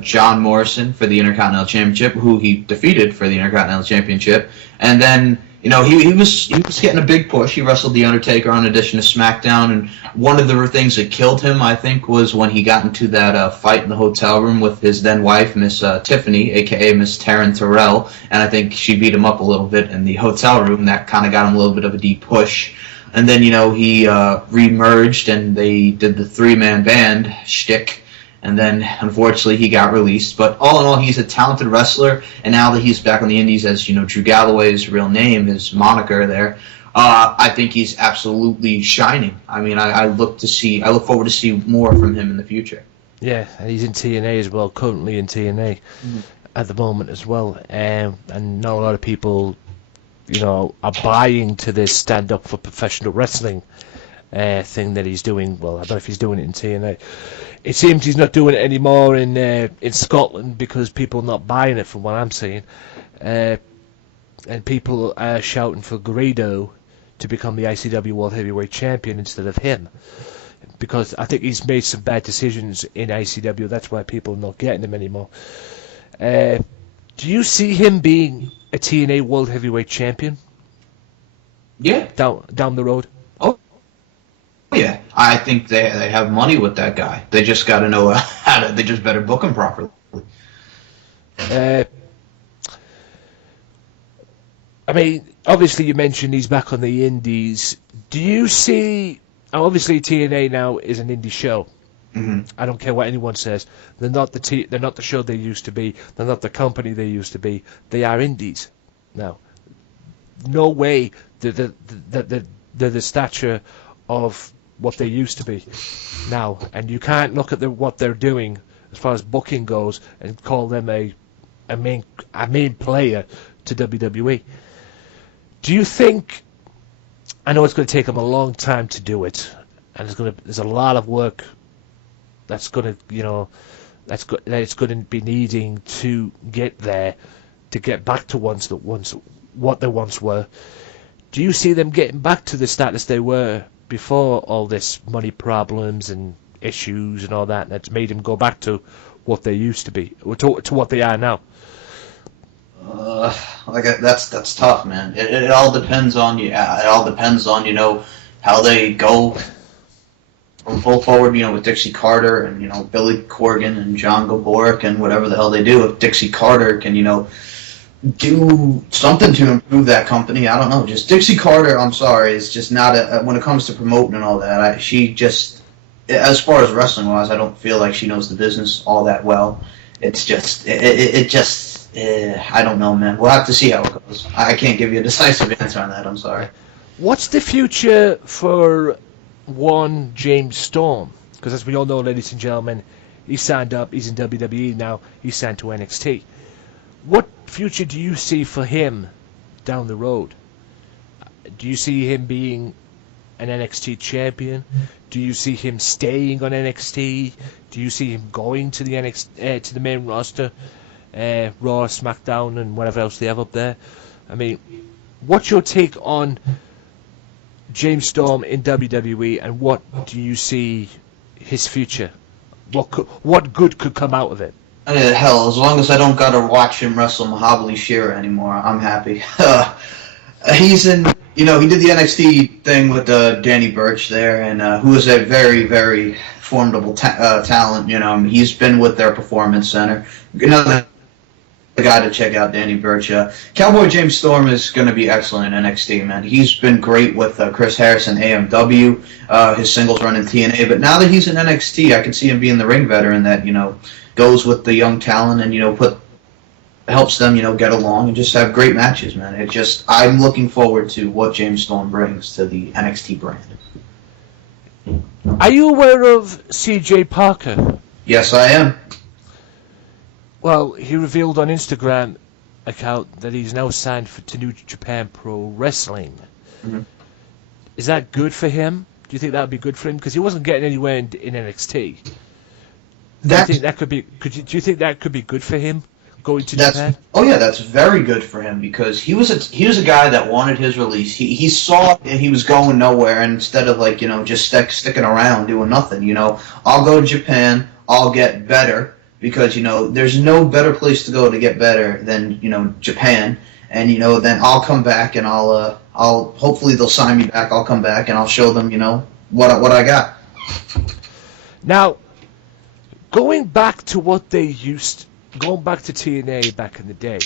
John Morrison for the Intercontinental Championship, who he defeated for the Intercontinental Championship, and then he was getting a big push. He wrestled the Undertaker on Edition of SmackDown, and one of the things that killed him, I think, was when he got into that fight in the hotel room with his then wife, Miss Tiffany, aka Miss Taryn Terrell, and I think she beat him up a little bit in the hotel room. That kind of got him a little bit of a deep push. And then, he re-merged, and they did the three-man band shtick, and then, unfortunately, he got released. But all in all, he's a talented wrestler, and now that he's back on the indies as, Drew Galloway's real name, his moniker there, I think he's absolutely shining. I mean, I look forward to see more from him in the future. Yeah, and he's in TNA as well, currently in TNA at the moment as well. And not a lot of people are buying to this stand-up for professional wrestling thing that he's doing. Well, I don't know if he's doing it in TNA. It seems he's not doing it anymore in Scotland because people are not buying it, from what I'm seeing. And people are shouting for Greedo to become the ICW World Heavyweight Champion instead of him. Because I think he's made some bad decisions in ICW. That's why people are not getting him anymore. Do you see him being a TNA World Heavyweight Champion? Yeah. Down the road? Oh, yeah. I think they have money with that guy. They just got to know how to. They just better book him properly. I mean, obviously you mentioned he's back on the indies. Do you see... Obviously TNA now is an indie show. Mm-hmm. I don't care what anyone says. They're not the show they used to be. They're not the company they used to be. They are indies now. No way they're the stature of what they used to be now. And you can't look at what they're doing as far as booking goes and call them a main player to WWE. Do you think? I know it's going to take them a long time to do it, and there's a lot of work that's going to be needing to get there, to get back to what they once were. Do you see them getting back to the status they were before all this money problems and issues and all that? That's made them go back to what they used to be, or to what they are now. That's tough, man. It all depends on you. It all depends on how they go from full forward. With Dixie Carter and Billy Corgan and John Gaboric and whatever the hell they do. If Dixie Carter can do something to improve that company, I don't know. Just Dixie Carter, I'm sorry, is just not when it comes to promoting and all that. She just, as far as wrestling wise, I don't feel like she knows the business all that well. It's just I don't know, man. We'll have to see how it goes. I can't give you a decisive answer on that. I'm sorry. What's the future for one James Storm? Because as we all know, ladies and gentlemen, he signed up. He's in WWE now. He's signed to NXT. What future do you see for him down the road? Do you see him being an NXT champion? Do you see him staying on NXT? Do you see him going to the NXT to the main roster? Raw, SmackDown, and whatever else they have up there. I mean, what's your take on James Storm in WWE, and what do you see his future? What good could come out of it? Hell, as long as I don't gotta watch him wrestle Mahabali Shera anymore, I'm happy. He's in, he did the NXT thing with Danny Burch there, and who is a very, very formidable talent. He's been with their performance center. Another guy to check out, Danny Burch. Cowboy James Storm is going to be excellent in NXT, man. He's been great with Chris Harrison, AMW, his singles run in TNA, but now that he's in NXT, I can see him being the ring veteran that, goes with the young talent and, helps them, get along and just have great matches, man. I'm looking forward to what James Storm brings to the NXT brand. Are you aware of CJ Parker? Yes, I am. Well, he revealed on Instagram account that he's now signed to New Japan Pro Wrestling. Mm-hmm. Is that good for him? Do you think that would be good for him? Because he wasn't getting anywhere in NXT. Do you think that could be good for him going to Japan? Oh yeah, that's very good for him because he was a guy that wanted his release. He saw he was going nowhere, and instead of just sticking around doing nothing, I'll go to Japan. I'll get better because there's no better place to go to get better than Japan, and then I'll come back and I'll hopefully they'll sign me back. I'll come back and I'll show them what I got. Now, going back to TNA back in the day,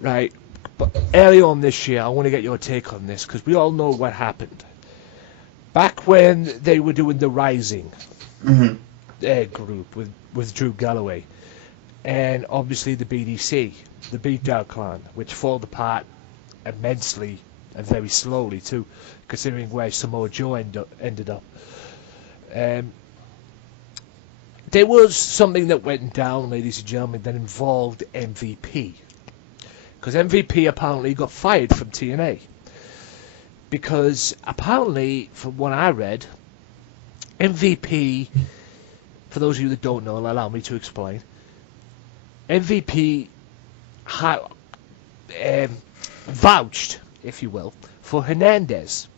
right? But early on this year, I want to get your take on this because we all know what happened. Back when they were doing the Rising group with Drew Galloway, and obviously the BDC, the Beatdown Clan, which fell apart immensely and very slowly too, considering where Samoa Joe ended up. There was something that went down, ladies and gentlemen, that involved MVP. Because MVP apparently got fired from TNA. Because apparently, from what I read, MVP, for those of you that don't know, allow me to explain, MVP vouched, if you will, for Hernandez,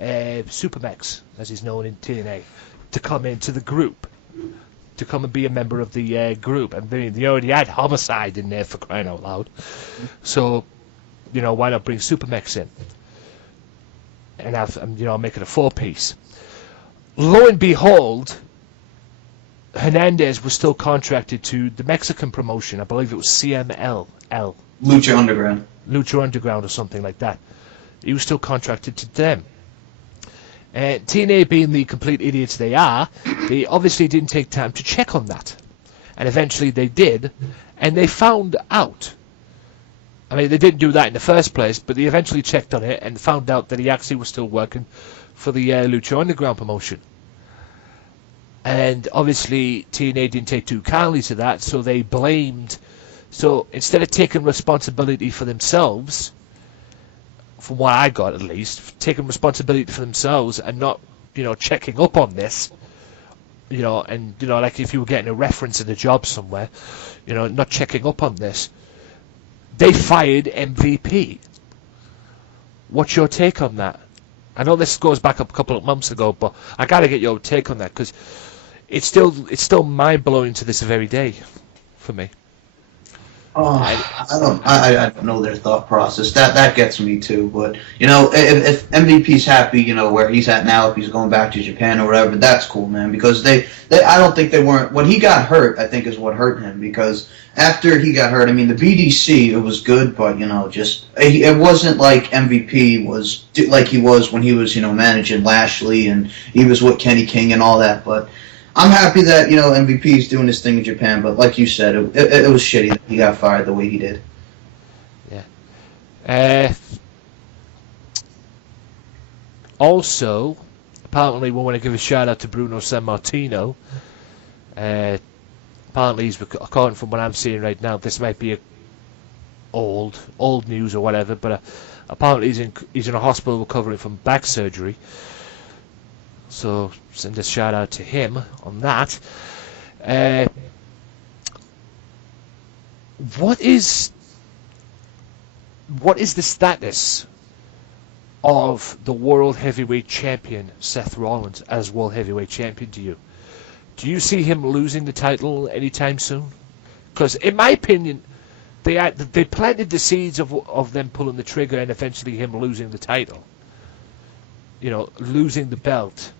Supermax, as he's known in TNA, to come into the group. To come and be a member of the group, and they already had Homicide in there, for crying out loud. So, why not bring Supermax in and have make it a 4-piece? Lo and behold, Hernandez was still contracted to the Mexican promotion. I believe it was CMLL, Lucha Underground, or something like that. He was still contracted to them. TNA, being the complete idiots they are, they obviously didn't take time to check on that. And eventually they did, and they found out. I mean, they didn't do that in the first place, but they eventually checked on it and found out that he actually was still working for the Lucha Underground promotion. And obviously TNA didn't take too kindly to that, so they blamed... So instead of taking responsibility for themselves... from what I got at least, taking responsibility for themselves and not, checking up on this, and, like if you were getting a reference in a job somewhere, not checking up on this, they fired MVP. What's your take on that? I know this goes back a couple of months ago, but I got to get your take on that because it's still mind-blowing to this very day for me. Oh, I don't know their thought process. That gets me too. But if MVP's happy, where he's at now, if he's going back to Japan or whatever, that's cool, man. Because they I don't think they weren't. When he got hurt, I think is what hurt him. Because after he got hurt, I mean, the BDC it was good, but it wasn't like MVP was like he was when he was managing Lashley and he was with Kenny King and all that, but. I'm happy that, MVP is doing this thing in Japan, but like you said, it was shitty that he got fired the way he did. Yeah. Also, apparently we want to give a shout out to Bruno Sammartino. Apparently, according from what I'm seeing right now, this might be old news or whatever, but apparently he's in a hospital recovering from back surgery. So send a shout out to him on that. What is the status of the World Heavyweight Champion Seth Rollins as World Heavyweight Champion to you? Do you see him losing the title anytime soon? Because in my opinion, they planted the seeds of them pulling the trigger and eventually him losing the title. Losing the belt.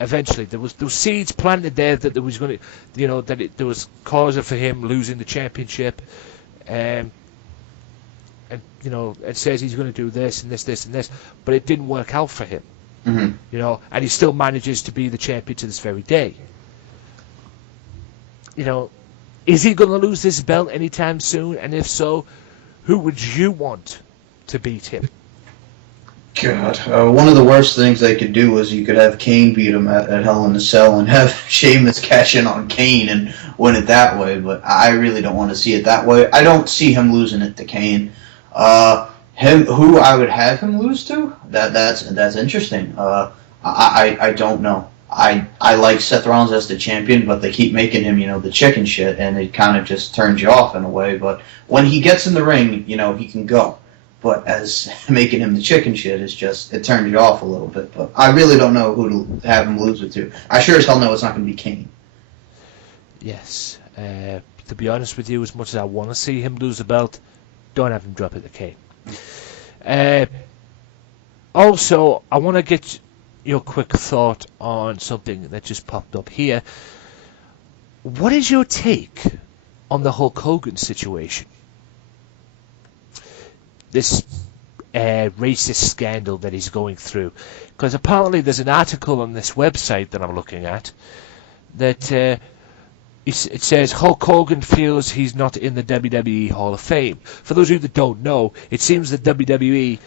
Eventually, there was those seeds planted there that there was going to, there was cause for him losing the championship, and it says he's going to do this and this and this, but it didn't work out for him. Mm-hmm. And he still manages to be the champion to this very day. Is he going to lose this belt anytime soon? And if so, who would you want to beat him? God, one of the worst things they could do is you could have Kane beat him at Hell in a Cell and have Sheamus cash in on Kane and win it that way, but I really don't want to see it that way. I don't see him losing it to Kane. Who I would have him lose to? That's interesting. I don't know. I like Seth Rollins as the champion, but they keep making him, the chicken shit, and it kind of just turns you off in a way. But when he gets in the ring, he can go. But as making him the chicken shit is just, it turns you off a little bit. But I really don't know who to have him lose it to. I sure as hell know it's not going to be Kane. Yes. To be honest with you, as much as I want to see him lose the belt, don't have him drop it to Kane. Also, I want to get your quick thought on something that just popped up here. What is your take on the Hulk Hogan situation? This racist scandal that he's going through. Because apparently there's an article on this website that I'm looking at that it says Hulk Hogan feels he's not in the WWE Hall of Fame. For those of you that don't know, it seems that WWE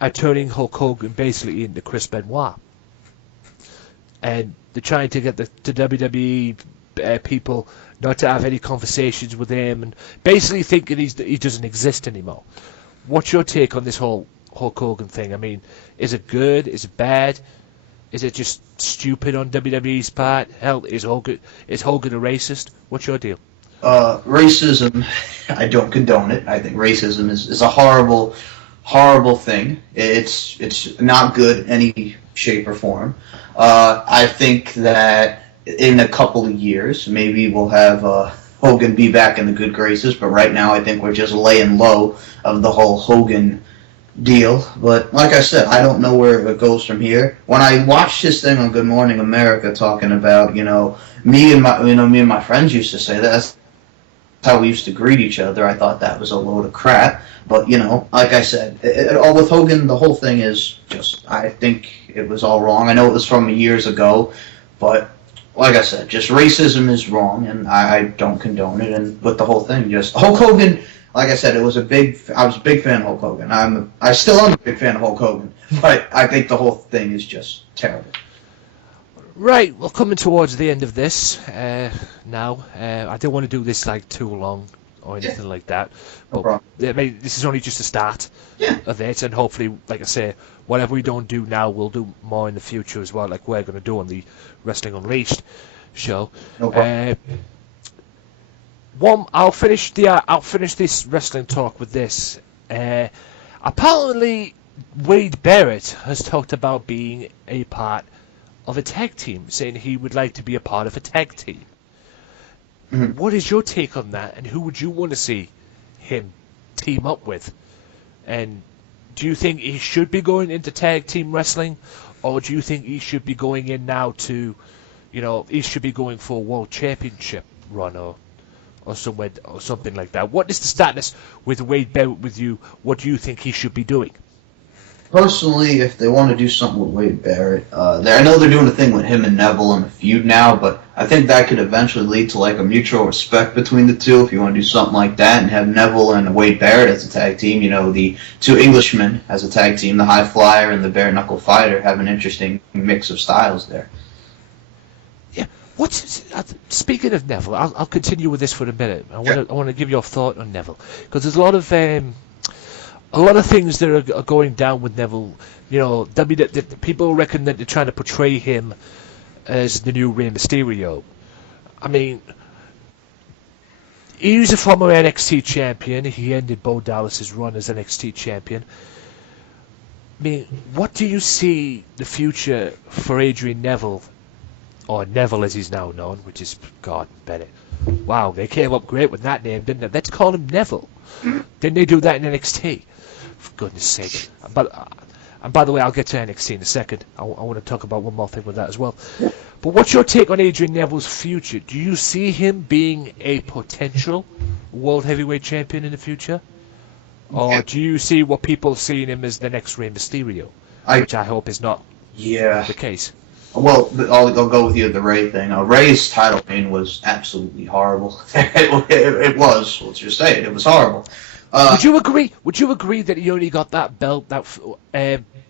are turning Hulk Hogan basically into Chris Benoit. And they're trying to get the WWE people not to have any conversations with him and basically thinking he doesn't exist anymore. What's your take on this whole Hulk Hogan thing? I mean, is it good? Is it bad? Is it just stupid on WWE's part? Hell, is Hogan a racist? What's your deal? Racism, I don't condone it. I think racism is a horrible, horrible thing. It's not good in any shape or form. I think that in a couple of years, maybe we'll have Hogan be back in the good graces, but right now I think we're just laying low of the whole Hogan deal. But like I said, I don't know where it goes from here. When I watched his thing on Good Morning America talking about, me and my friends used to say that's how we used to greet each other, I thought that was a load of crap. But, like I said, all with Hogan, the whole thing is just, I think it was all wrong. I know it was from years ago, but like I said, just racism is wrong, and I don't condone it. And with the whole thing, just Hulk Hogan, like I said, I was a big fan of Hulk Hogan. I still am a big fan of Hulk Hogan, but I think the whole thing is just terrible. Right, we're coming towards the end of this now. I don't want to do this too long or anything like that, but this is only just the start of it, and hopefully, like I say, whatever we don't do now, we'll do more in the future as well, like we're going to do on the Wrestling Unleashed show. No problem. I'll finish this wrestling talk with this. Apparently, Wade Barrett has talked about being a part of a tag team, saying he would like to be a part of a tag team. Mm-hmm. What is your take on that, and who would you want to see him team up with? And do you think he should be going into tag team wrestling, or do you think he should be going in now to, he should be going for a world championship run or somewhere or something like that? What is the status with Wade Barrett with you? What do you think he should be doing? Personally, if they want to do something with Wade Barrett, I know they're doing a thing with him and Neville in a feud now, but I think that could eventually lead to a mutual respect between the two. If you want to do something like that and have Neville and Wade Barrett as a tag team, the two Englishmen as a tag team, the High Flyer and the Bare Knuckle Fighter, have an interesting mix of styles there. Yeah. Speaking of Neville, I'll continue with this for a minute. I want to give your thought on Neville, because there's a lot of things that are going down with Neville. People reckon that they're trying to portray him as the new Rey Mysterio. I mean, he's a former NXT champion. He ended Bo Dallas's run as NXT champion. I mean, what do you see the future for Adrian Neville, or Neville as he's now known, which is, God, Bennett. Wow, they came up great with that name, didn't they? Let's call him Neville. Didn't they do that in NXT? For goodness sake. And by the way, I'll get to NXT in a second. I want to talk about one more thing with that as well. But what's your take on Adrian Neville's future? Do you see him being a potential World Heavyweight Champion in the future? Or do you see what people seeing him as the next Rey Mysterio? Which I hope is not the case. Well, I'll go with you at the Ray thing. Ray's title reign was absolutely horrible. It was. Let's just say it. It was horrible. Would you agree? Would you agree that he only got that belt?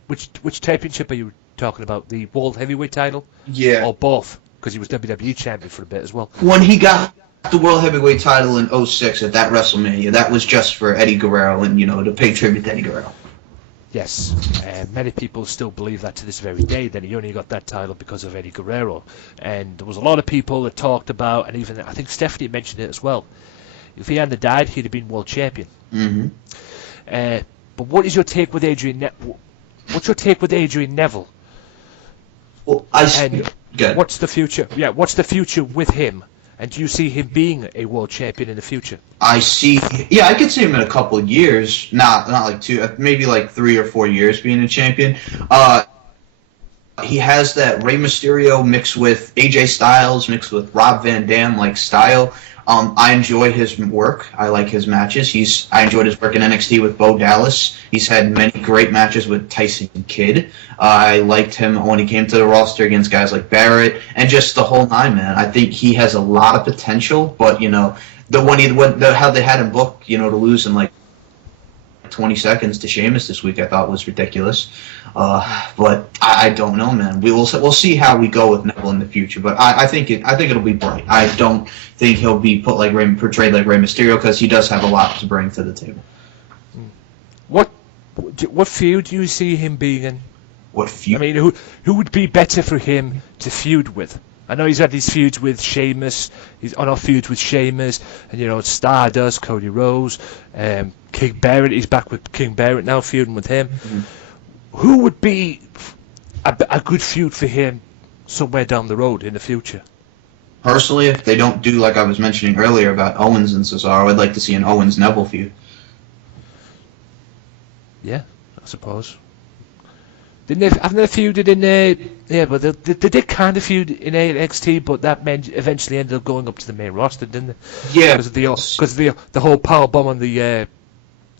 Which championship are you talking about? The World Heavyweight title? Yeah. Or both? Because he was WWE champion for a bit as well. When he got the World Heavyweight title in 06 at that WrestleMania, that was just for Eddie Guerrero and to pay tribute to Eddie Guerrero. Yes, many people still believe that to this very day, that he only got that title because of Eddie Guerrero. And there was a lot of people that talked about, and even I think Stephanie mentioned it as well, if he hadn't died, he'd have been world champion. Mm-hmm. But what is your take with Adrian What's your take with Adrian Neville? Well, what's the future? Yeah, what's the future with him? And do you see him being a world champion in the future? I could see him in a couple of years. Not like 2, maybe like 3 or 4 years being a champion. He has that Rey Mysterio mixed with AJ Styles, mixed with Rob Van Dam like style. I enjoy his work. I like his matches. I enjoyed his work in NXT with Bo Dallas. He's had many great matches with Tyson Kidd. I liked him when he came to the roster against guys like Barrett and just the whole nine, man. I think he has a lot of potential, but how they had him booked, to lose in like 20 seconds to Sheamus this week, I thought was ridiculous. But I don't know, man. We'll see how we go with Neville in the future. But I think it'll be bright. I don't think he'll be portrayed like Rey Mysterio because he does have a lot to bring to the table. What feud do you see him being in? What feud? I mean, who would be better for him to feud with? I know he's had these feuds with Sheamus. He's on our feuds with Sheamus, and Stardust, Cody Rhodes, King Barrett. He's back with King Barrett now, feuding with him. Mm-hmm. Who would be a good feud for him somewhere down the road in the future? Personally, if they don't do like I was mentioning earlier about Owens and Cesaro, I'd like to see an Owens-Neville feud. Yeah, I suppose. Haven't they feuded in yeah, but they did kind of feud in NXT, but that eventually ended up going up to the main roster, didn't they? Yeah, because of the whole power bomb on the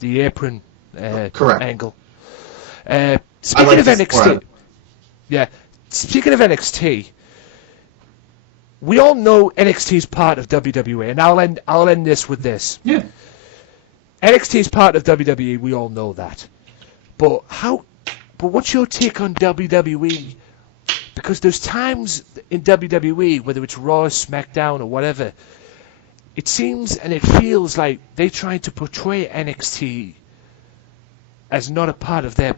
apron correct angle. Speaking of NXT, speaking of NXT, we all know NXT is part of WWE, and I'll end this with this. Yeah, NXT is part of WWE. We all know that, but what's your take on WWE? Because there's times in WWE, whether it's Raw, SmackDown, or whatever, it seems and it feels like they're trying to portray NXT as not a part of their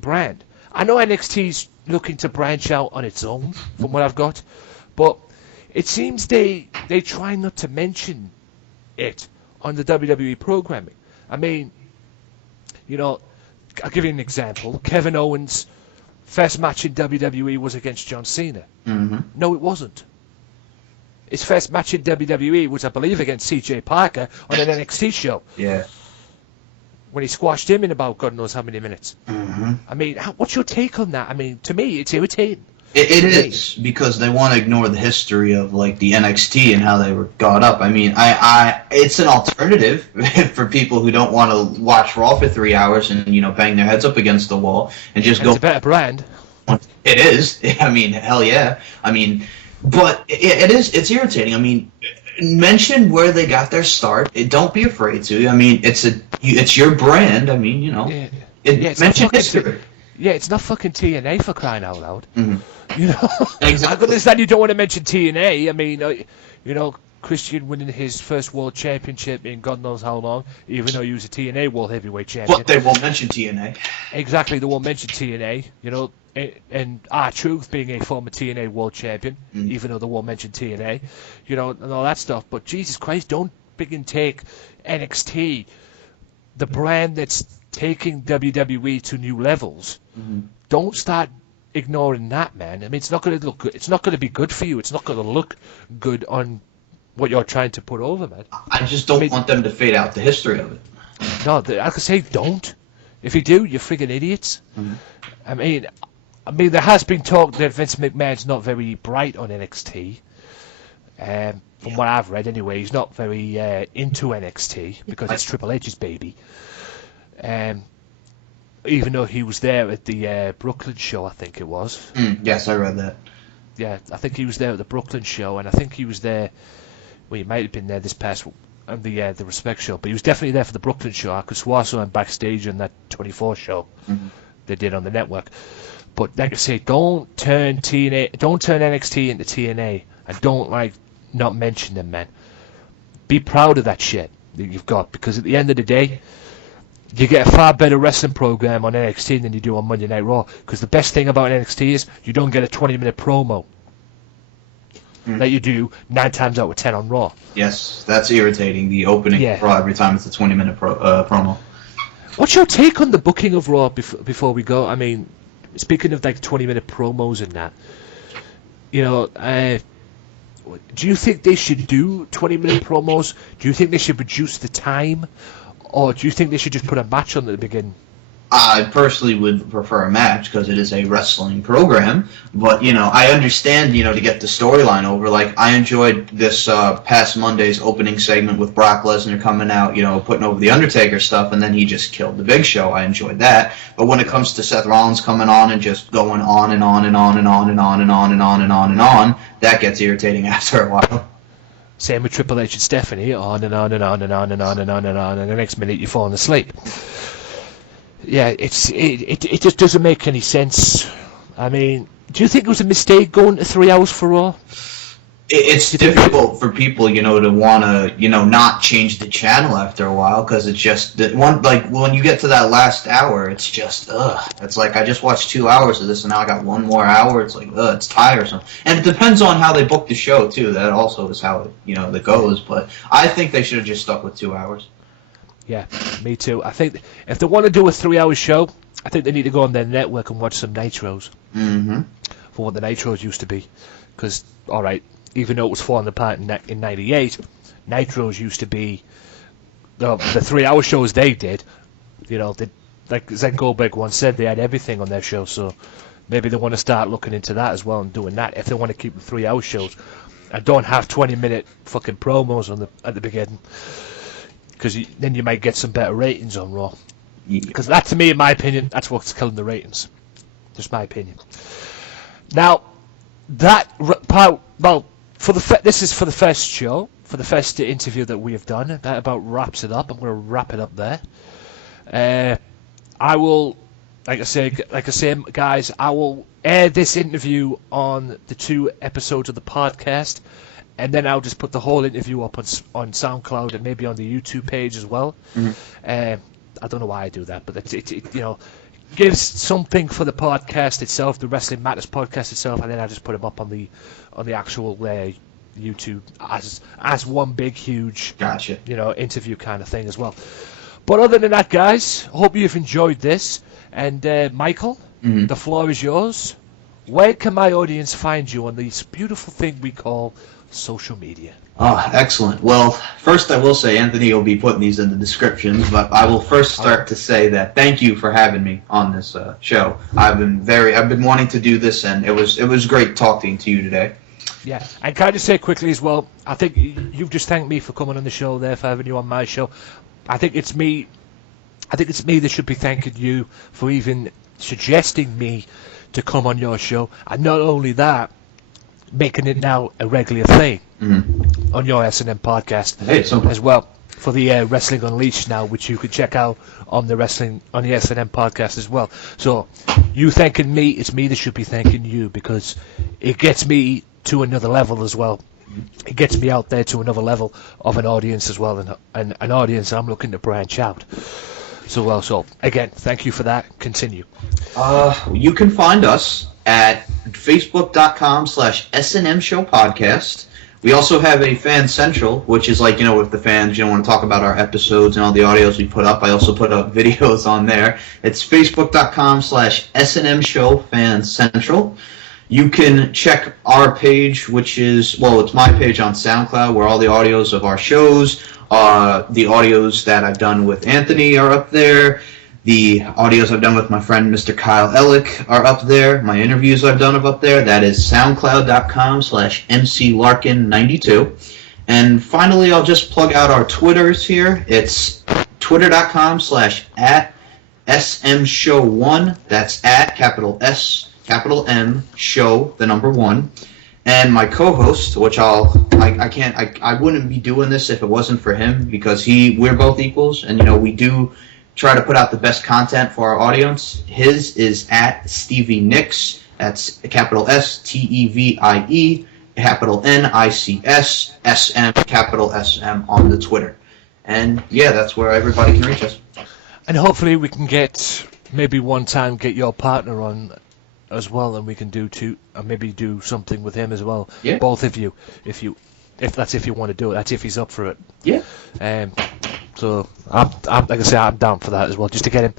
brand. I know NXT's looking to branch out on its own, from what I've got, but it seems they try not to mention it on the WWE programming. I mean, I'll give you an example. Kevin Owens' first match in WWE was against John Cena. Mm-hmm. No, it wasn't. His first match in WWE was, I believe, against CJ Parker on an NXT show. Yeah. When he squashed him in about God knows how many minutes. Mm-hmm. I mean, what's your take on that? I mean, to me, it's irritating. It is, because they want to ignore the history of like the NXT and how they were got up. I mean, it's an alternative for people who don't want to watch Raw for 3 hours and bang their heads up against the wall and just go. It's a better brand. It is. I mean, hell yeah. I mean, but it is. It's irritating. I mean, mention where they got their start. Don't be afraid to. I mean, it's your brand. I mean, mention history. Yeah, it's not fucking TNA, for crying out loud. Mm-hmm. Exactly. I understand you don't want to mention TNA. I mean, Christian winning his first world championship in God knows how long, even though he was a TNA world heavyweight champion. But they won't mention TNA. Exactly, they won't mention TNA. And R-Truth being a former TNA world champion, even though they won't mention TNA, and all that stuff. But Jesus Christ, don't take NXT, the brand that's taking WWE to new levels. Mm-hmm. Don't start ignoring that, man. I mean, it's not going to look good. It's not going to be good for you. It's not going to look good on what you're trying to put over, man. I just don't want them to fade out the history of it. No, I could say don't. If you do, you're friggin' idiots. Mm-hmm. I mean, there has been talk that Vince McMahon's not very bright on NXT. From what I've read, anyway, he's not very into NXT because it's Triple H's baby. Even though he was there at the Brooklyn show, I think it was. Yes, I read that. Yeah, I think he was there at the Brooklyn show, and I think he was there. Well, he might have been there this past on the Respect show, but he was definitely there for the Brooklyn show. I could swear I saw him backstage on that 24 show they did on the network. But like I say, don't turn NXT into TNA, and don't not mention them, man. Be proud of that shit that you've got, because at the end of the day, you get a far better wrestling program on NXT than you do on Monday Night Raw. Because the best thing about NXT is you don't get a 20-minute promo that you do 9 times out of 10 on Raw. Yes, that's irritating. The opening of Raw every time it's a 20-minute promo. What's your take on the booking of Raw before we go? I mean, speaking of like 20-minute promos and that, you know, do you think they should do 20-minute promos? Do you think they should reduce the time? Or do you think they should just put a match on at the beginning? I personally would prefer a match because it is a wrestling program. But, you know, I understand, you know, to get the storyline over. Like, I enjoyed this past Monday's opening segment with Brock Lesnar coming out, you know, putting over the Undertaker stuff, and then he just killed the Big Show. I enjoyed that. But when it comes to Seth Rollins coming on and just going on and on and on and on and on and on and on and on and on, that gets irritating after a while. Same with Triple H and Stephanie, on and on and on and on and on and on and on, and the next minute you're falling asleep. Yeah, it just doesn't make any sense. I mean, do you think it was a mistake going to 3 hours for Raw? It's difficult for people, you know, to want to, you know, not change the channel after a while because it's just like when you get to that last hour, it's just It's like I just watched 2 hours of this and now I got 1 more hour. It's like it's tiresome, and it depends on how they book the show too. That also is how it goes. But I think they should have just stuck with 2 hours. Yeah, me too. I think if they want to do a 3-hour show, I think they need to go on their network and watch some Nitros. Mm-hmm. For what the Nitros used to be. Because, all right, even though it was falling apart in 98, Nitros used to be the 3-hour shows they did. You know, like Zen Goldberg once said, they had everything on their show. So maybe they want to start looking into that as well and doing that if they want to keep the 3-hour shows and don't have 20-minute fucking promos at the beginning. Because then you might get some better ratings on Raw. Because that, to me, in my opinion, that's what's killing the ratings. Just my opinion. Now, that part, well, this is for the first show, for the first interview that we have done. That about wraps it up. I'm going to wrap it up there. I will, like I say, guys, I will air this interview on the 2 episodes of the podcast. And then I'll just put the whole interview up on SoundCloud and maybe on the YouTube page as well. Mm-hmm. I don't know why I do that, but it you know, gives something for the podcast itself, the Wrestling Matters podcast itself, and then I just put them up on the actual YouTube as one big huge interview kind of thing as well. But other than that, guys, I hope you've enjoyed this. And Michael, the floor is yours. Where can my audience find you on this beautiful thing we call social media? Oh, excellent. Well, first I will say Anthony will be putting these in the descriptions, but I will first start to say that thank you for having me on this show. I've been wanting to do this, and it was great talking to you today. Yeah, and can I just say quickly as well, I think you've just thanked me for coming on the show there, for having you on my show. I think it's me that should be thanking you for even suggesting me to come on your show, and not only that, making it now a regular thing on your S&M podcast as well, for the Wrestling Unleashed now, which you can check out on the S&M podcast as well. So you thanking me, it's me that should be thanking you, because it gets me to another level as well. It gets me out there to another level of an audience as well, and an audience I'm looking to branch out. So again, thank you for that. Continue. You can find us at facebook.com/SNM Show Podcast. We also have a Fan Central, which is like, if the fans, want to talk about our episodes and all the audios we put up, I also put up videos on there. It's facebook.com/SNM Show Fan Central. You can check our page, which is, it's my page on SoundCloud, where all the audios of our shows, the audios that I've done with Anthony are up there. The audios I've done with my friend Mr. Kyle Ellick are up there. My interviews I've done are up there. That is soundcloud.com/MCLarkin92. And finally, I'll just plug out our Twitters here. It's twitter.com/@SMShow1. That's at capital S, capital M, show, the number 1. And my co-host, which I wouldn't be doing this if it wasn't for him, because we're both equals, and we do try to put out the best content for our audience. His is at Stevie Nicks. That's capital STEVIE, capital NICS, SM, capital SM on the Twitter. And yeah, that's where everybody can reach us. And hopefully we can get, maybe one time, get your partner on as well, and we can maybe do something with him as well. Yeah. Both of you, if you want to do it. That's if he's up for it. Yeah. So I'm like I say, I'm down for that as well, just to get a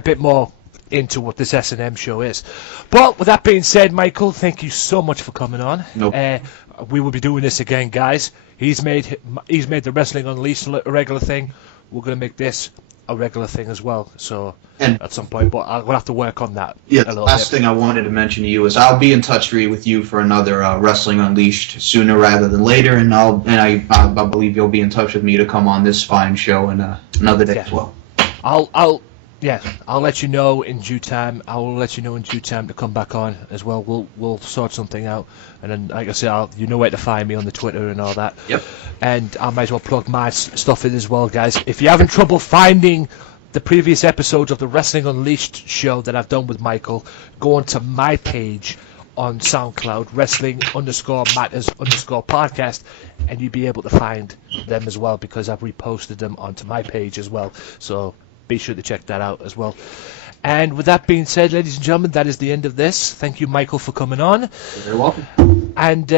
bit more into what this S&M show is. But with that being said, Michael, thank you so much for coming on. Nope. We will be doing this again, guys. He's made the Wrestling Unleashed a regular thing. We're going to make this a regular thing as well. So at some point, but we'll have to work on that. Yeah. A little Last bit. thing I wanted to mention to you is I'll be in touch with you for another Wrestling Unleashed sooner rather than later, and I believe you'll be in touch with me to come on this fine show and another day as well. I'll let you know in due time. I will let you know in due time to come back on as well. We'll sort something out, and then, like I said, you know where to find me on the Twitter and all that. Yep. And I might as well plug my stuff in as well, guys. If you're having trouble finding the previous episodes of the Wrestling Unleashed show that I've done with Michael, go onto my page on SoundCloud, Wrestling_Matters_podcast, and you'll be able to find them as well, because I've reposted them onto my page as well. So be sure to check that out as well. And with that being said, ladies and gentlemen, that is the end of this. Thank you, Michael, for coming on. You're very welcome. And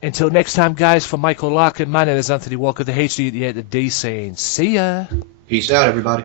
until next time, guys, for Michael Larkin, my name is Anthony Walker, the HD at the end of D, saying see ya. Peace out, everybody.